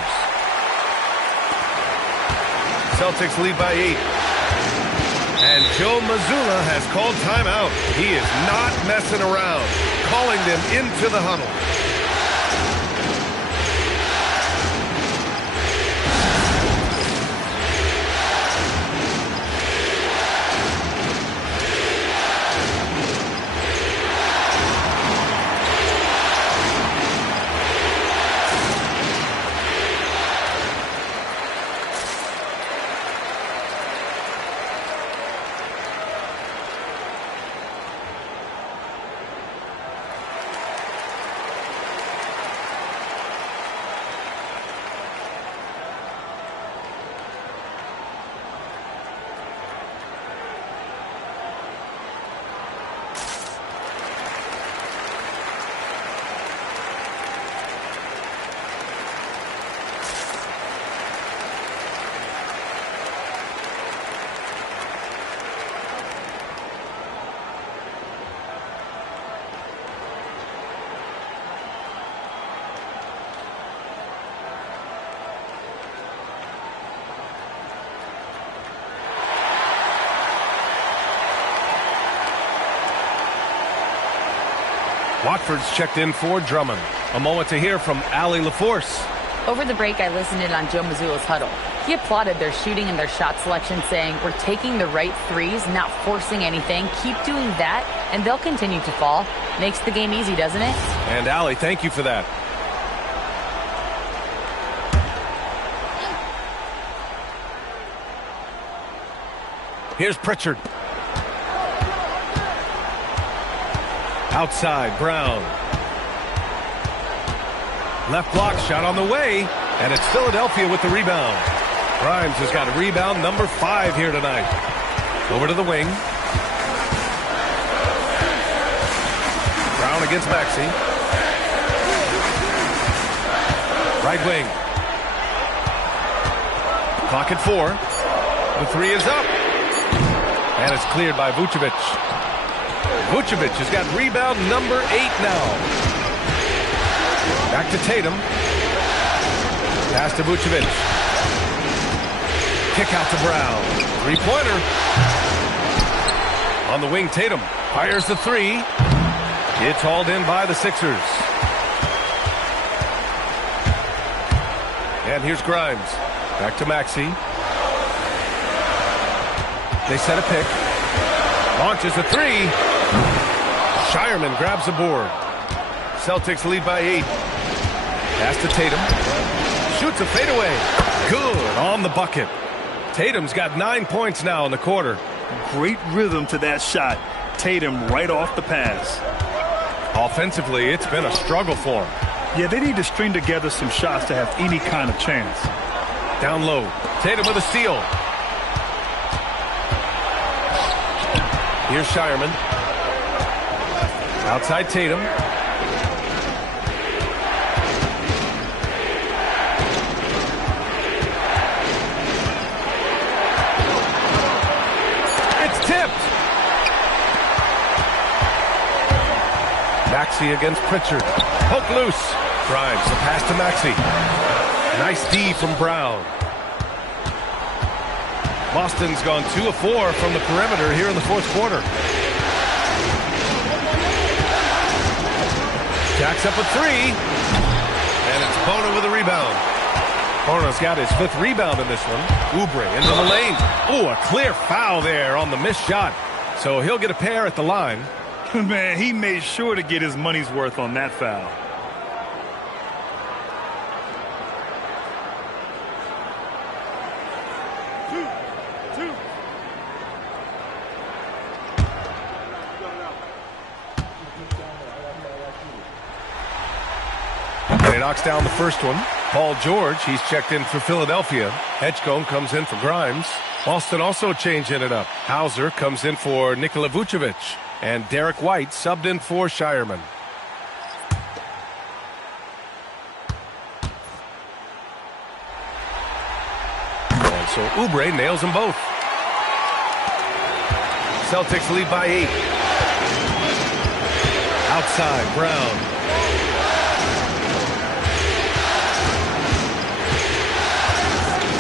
Celtics lead by 8. And Joe Mazzulla has called timeout. He is not messing around, calling them into the huddle. Watford's checked in for Drummond. A moment to hear from Allie LaForce. Over the break, I listened in on Joe Mazzulla's huddle. He applauded their shooting and their shot selection, saying, "We're taking the right threes, not forcing anything. Keep doing that, and they'll continue to fall." Makes the game easy, doesn't it? And Allie, thank you for that. Here's Pritchard. Outside, Brown. Left block shot on the way, and it's Philadelphia with the rebound. Grimes has got a rebound number 5 here tonight. Over to the wing. Brown against Maxey. Right wing. Clock at 4. The 3 is up. And it's cleared by Vucevic. Vucevic has got rebound number 8 now. Back to Tatum. Pass to Vucevic. Kick out to Brown. 3-pointer. On the wing, Tatum fires the 3. It's hauled in by the Sixers. And here's Grimes. Back to Maxey. They set a pick. Launches a three. Shireman grabs the board. Celtics lead by 8. Pass to Tatum. Shoots a fadeaway. Good on the bucket. Tatum's got 9 points now in the quarter. Great rhythm to that shot. Tatum right off the pass. Offensively, it's been a struggle for him. Yeah, they need to string together some shots to have any kind of chance. Down low. Tatum with a steal. Here's Shireman. Outside Tatum. It's tipped. Maxey against Pritchard. Poke loose. Grimes, the pass to Maxey. Nice D from Brown. Boston's gone 2 of 4 from the perimeter here in the fourth quarter. Jacks up a three. And it's Bona with a rebound. Bona's got his 5th rebound in this one. Oubre into the lane. Ooh, a clear foul there on the missed shot. So he'll get a pair at the line. Man, he made sure to get his money's worth on that foul. And he knocks down the first one. Paul George, he's checked in for Philadelphia. Edgecombe comes in for Grimes. Boston also changing it up. Hauser comes in for Nikola Vucevic. And Derek White subbed in for Shireman. And so Oubre nails them both. Celtics lead by 8. Outside, Brown.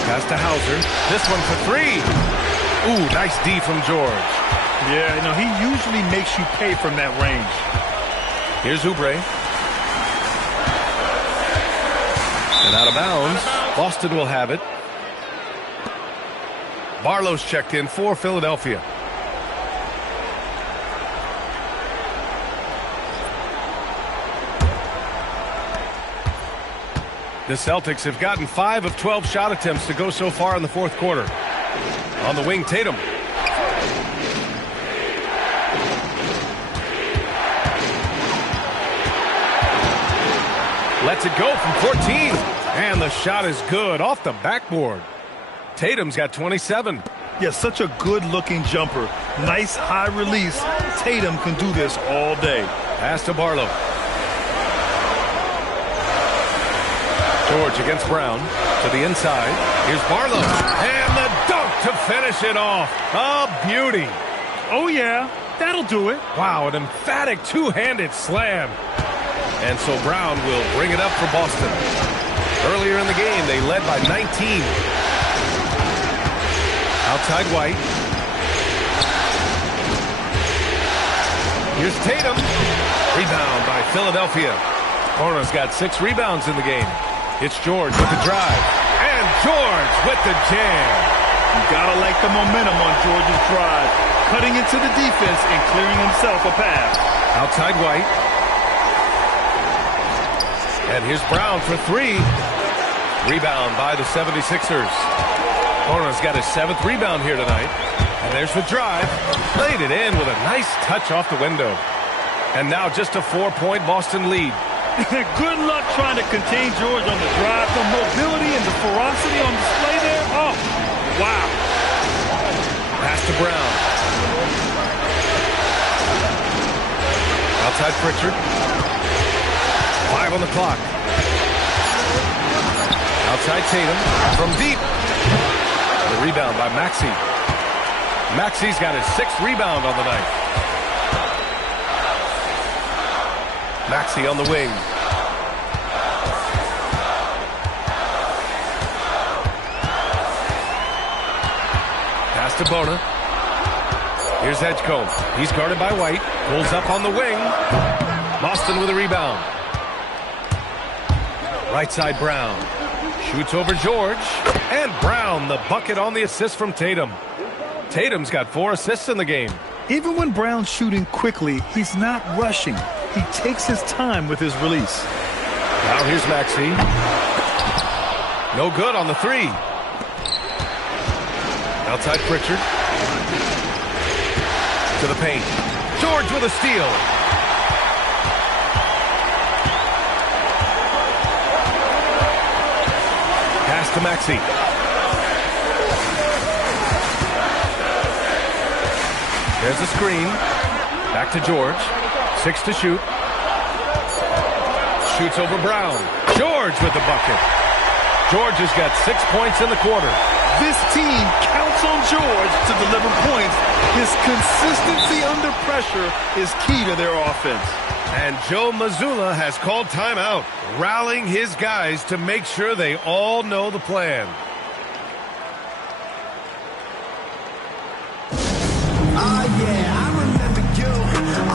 Pass to Hauser. This one for 3. Ooh, nice D from George. Yeah, he usually makes you pay from that range. Here's Oubre. And out of bounds. Boston will have it. Barlow's checked in for Philadelphia. The Celtics have gotten 5 of 12 shot attempts to go so far in the fourth quarter. On the wing, Tatum. Lets it go from 14. And the shot is good off the backboard. Tatum's got 27. Yeah, such a good-looking jumper. Nice high release. Tatum can do this all day. Pass to Barlow. George against Brown. To the inside. Here's Barlow. And the dunk to finish it off. A beauty. Oh, yeah. That'll do it. Wow, an emphatic two-handed slam. And so Brown will bring it up for Boston. Earlier in the game, they led by 19. Outside White. Here's Tatum. Rebound by Philadelphia. Horner's got 6 rebounds in the game. It's George with the drive. And George with the jam. You gotta like the momentum on George's drive. Cutting into the defense and clearing himself a pass. Outside White. And here's Brown for 3. Rebound by the 76ers. Horner's got his 7th rebound here tonight. And there's the drive. Laid it in with a nice touch off the window. And now just a 4-point Boston lead. Good luck trying to contain George on the drive. The mobility and the ferocity on display there. Oh, wow. Pass to Brown. Outside Pritchard. 5 on the clock. Outside Tatum. From deep. The rebound by Maxey. Maxey's got his 6th rebound on the night. Maxey on the wing. Pass to Bona. Here's Edgecombe. He's guarded by White. Pulls up on the wing. Boston with a rebound. Right side Brown. Shoots over George. And Brown, the bucket on the assist from Tatum. Tatum's got 4 assists in the game. Even when Brown's shooting quickly, he's not rushing. He takes his time with his release. Now here's Maxey. No good on the 3. Outside Pritchard. To the paint. George with a steal. Pass to Maxey. There's a screen. Back to George. 6 to shoot. Shoots over Brown. George with the bucket. George has got 6 points in the quarter. This team counts on George to deliver points. His consistency under pressure is key to their offense. And Joe Mazzulla has called timeout, rallying his guys to make sure they all know the plan. Oh yeah, I remember you.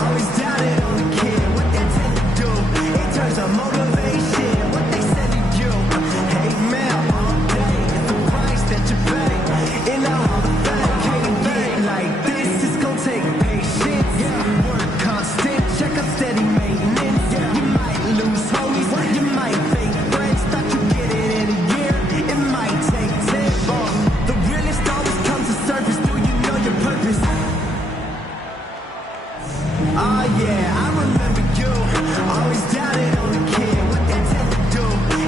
Always doubted on the kid. What they tend to do in terms of motivation. What they said to you. Hey man, all day. It's the price that you pay. In the Hall of Fame, can't get like this. It's gonna take patience. Work constant. Check up steady maintenance. You might lose homies. You might fake friends. Thought you get it in a year. It might take 10. The realest always comes to surface. Do you know your purpose? Oh yeah, I remember you. Always doubted on the kid. What they tend to do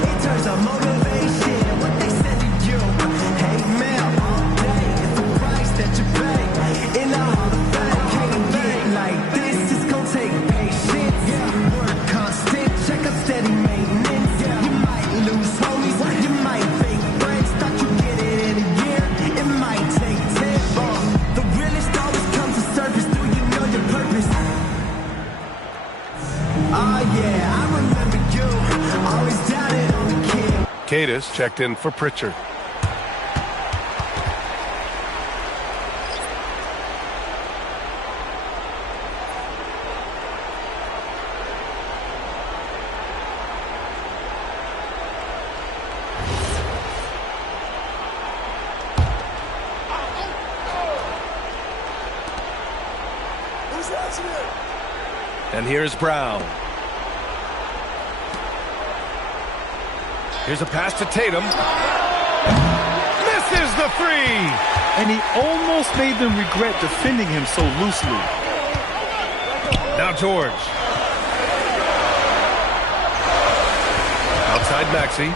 in terms of motivation. What they said to you. Hey man, all day. It's the price that you pay. In the Hall of Fame, can't get like this. It's gonna take patience. Work constant. Check up steady maintenance. You might lose homies. You might fake friends. Thought you get it in a year. It might take 10. The realest always comes to surface. Do you know your purpose? Oh yeah, I remember you. Always doubted on the kid. Cadis checked in for Pritchard. And here's Brown. Here's a pass to Tatum. Misses the 3. And he almost made them regret defending him so loosely. Now George. Outside Maxey.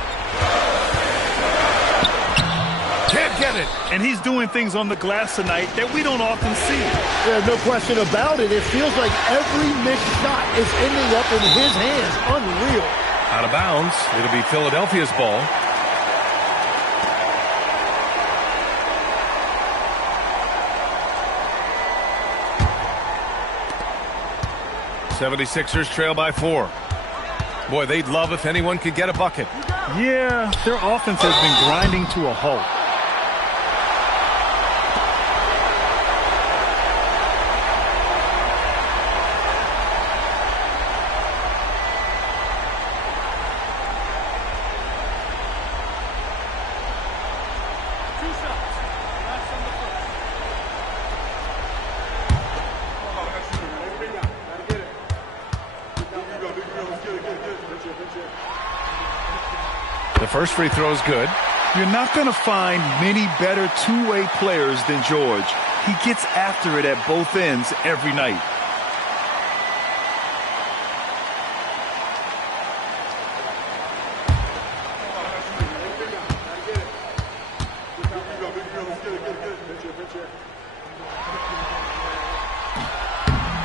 Can't get it. And he's doing things on the glass tonight that we don't often see. There's no question about it. It feels like every missed shot is ending up in his hands. Unreal. Out of bounds. It'll be Philadelphia's ball. '76ers trail by 4. Boy, they'd love if anyone could get a bucket. Yeah, their offense has been grinding to a halt. The first free throw is good. You're not going to find many better two-way players than George. He gets after it at both ends every night.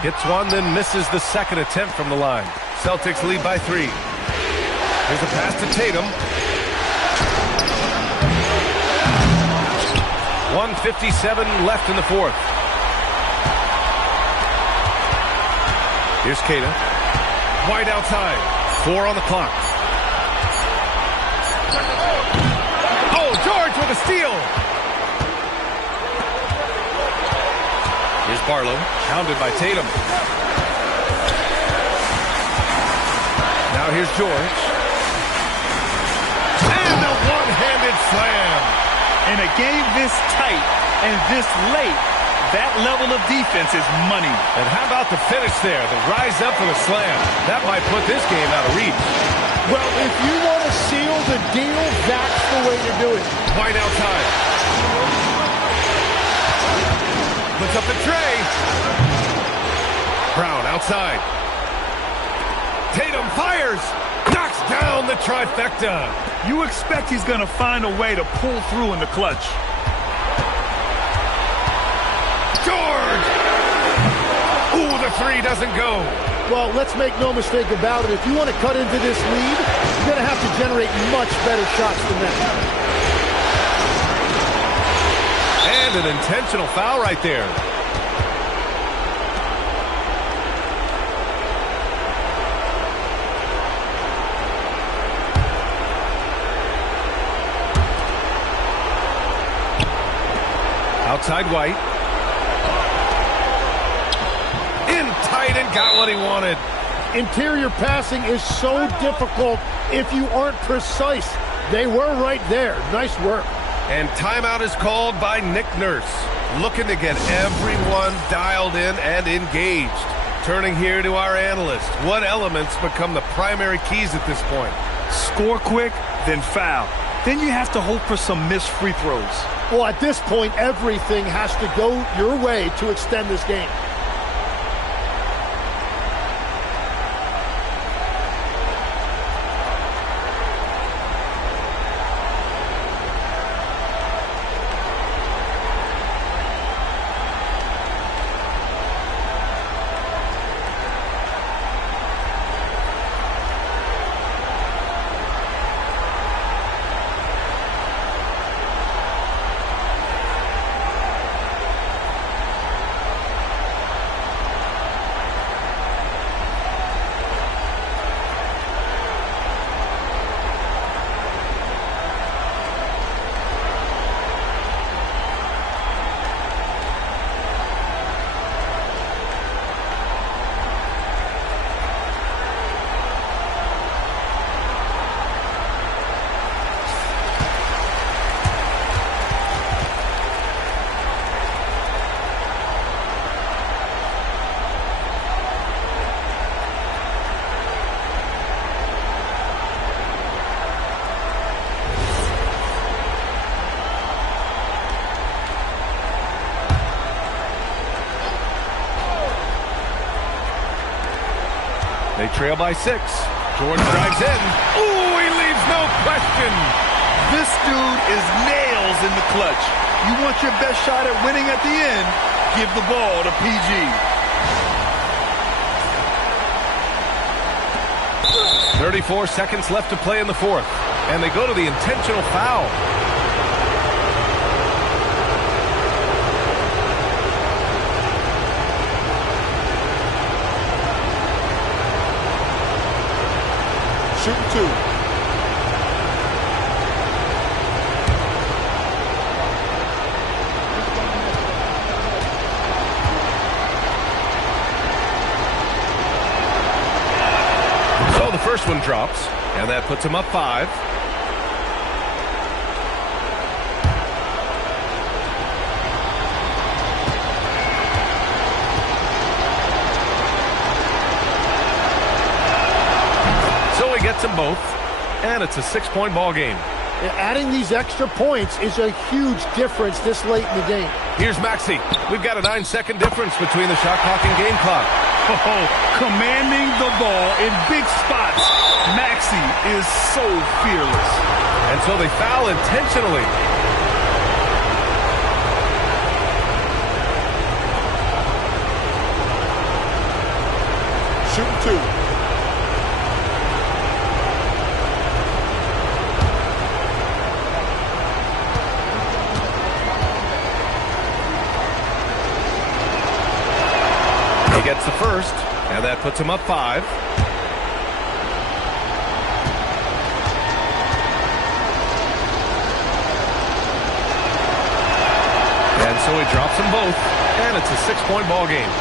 Hits one, then misses the second attempt from the line. Celtics lead by 3. Here's a pass to Tatum. 1:57 left in the fourth. Here's Kata. White outside. 4 on the clock. Oh, George with a steal. Here's Barlow, hounded by Tatum. Now here's George. And a one-handed slam. In a game this tight and this late, That level of defense is money. And how about the finish there? The rise up for the slam. That might put this game out of reach. Well, if you want to seal the deal, that's the way to do it. White outside. Puts up the tray. Brown outside. Tatum fires. Knocks down the trifecta. You expect he's going to find a way to pull through in the clutch. George! Ooh, the three doesn't go. Well, let's make no mistake about it. If you want to cut into this lead, you're going to have to generate much better shots than that. And an intentional foul right there. Outside White. In tight and got what he wanted. Interior passing is so difficult if you aren't precise. They were right there. Nice work. And timeout is called by Nick Nurse. Looking to get everyone dialed in and engaged. Turning here to our analyst. What elements become the primary keys at this point? Score quick, then foul. Then you have to hope for some missed free throws. Well, at this point, everything has to go your way to extend this game. They trail by 6. Jordan drives in. Ooh, he leaves no question. This dude is nails in the clutch. You want your best shot at winning at the end, give the ball to PG. 34 seconds left to play in the fourth. And they go to the intentional foul. Shooting 2. So the first one drops, and that puts him up 5. Gets them both, and it's a 6-point ball game. Adding these extra points is a huge difference this late in the game. Here's Maxey. We've got a 9-second difference between the shot clock and game clock. Oh, commanding the ball in big spots. Maxey is so fearless. And so they foul intentionally. Shooting 2. Gets the first, and that puts him up 5. And so he drops them both, and it's a 6-point ball game.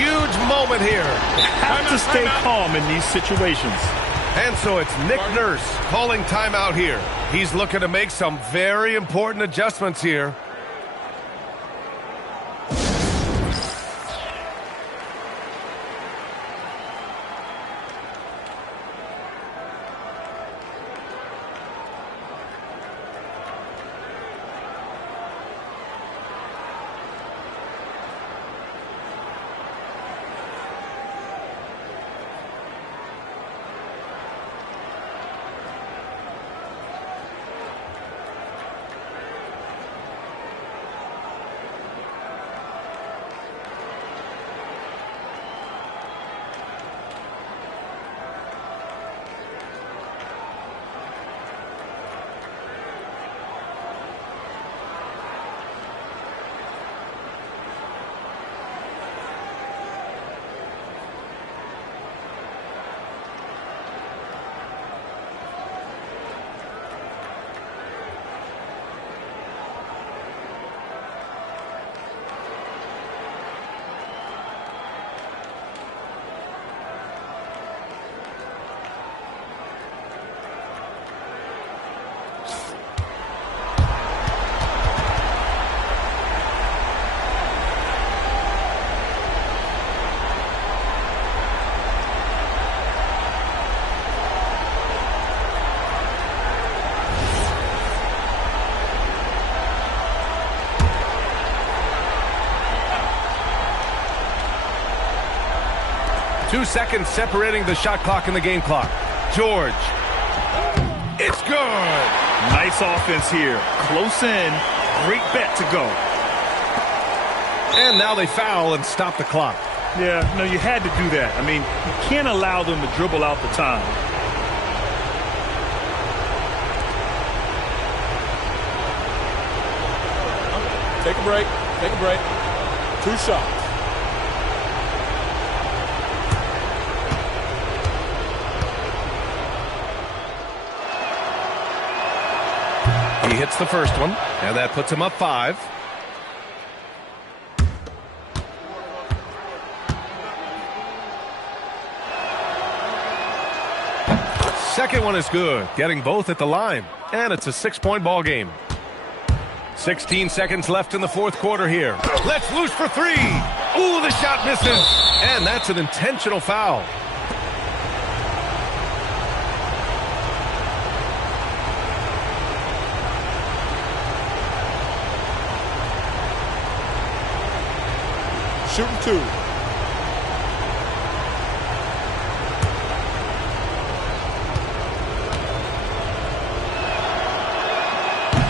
Huge moment here. Have to stay calm in these situations. And so it's Nick Nurse calling timeout here. He's looking to make some very important adjustments here. 2 seconds separating the shot clock and the game clock. George. It's good. Nice offense here. Close in. Great bet to go. And now they foul and stop the clock. Yeah, no, you had to do that. I mean, you can't allow them to dribble out the time. Take a break. Take a break. 2 shots. He hits the first one, and that puts him up 5. Second one is good, getting both at the line, and it's a 6-point ball game. 16 seconds left in the fourth quarter here. Let's loose for 3. Ooh, the shot misses, and that's an intentional foul. Shooting 2.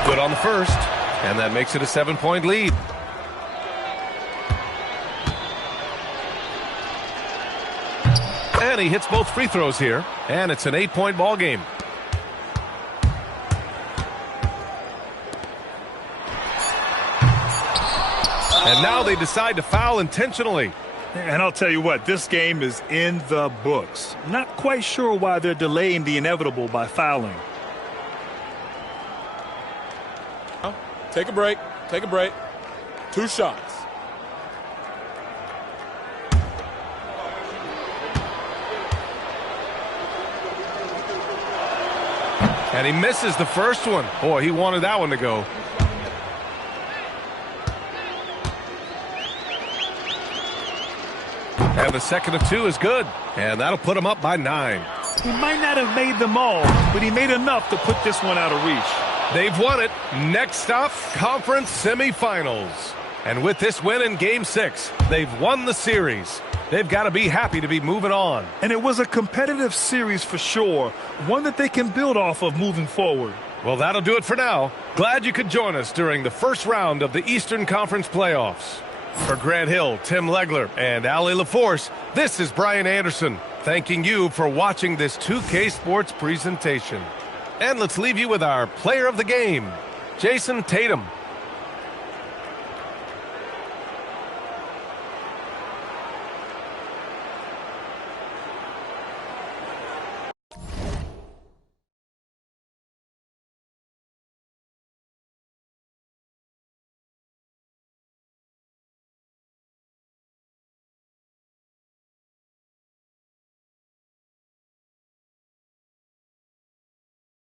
Good on the first, and that makes it a 7-point lead. And he hits both free throws here, and it's an 8-point ball game. And now they decide to foul intentionally. And I'll tell you what, this game is in the books. Not quite sure why they're delaying the inevitable by fouling. Take a break. Take a break. 2 shots. And he misses the first one. Boy, he wanted that one to go. And the second of 2 is good. And that'll put him up by 9. He might not have made them all, but he made enough to put this one out of reach. They've won it. Next up, conference semifinals. And with this win in Game 6, they've won the series. They've got to be happy to be moving on. And it was a competitive series for sure, one that they can build off of moving forward. Well, that'll do it for now. Glad you could join us during the first round of the Eastern Conference playoffs. For Grant Hill, Tim Legler, and Allie LaForce, this is Brian Anderson, thanking you for watching this 2K Sports presentation. And let's leave you with our player of the game, Jason Tatum.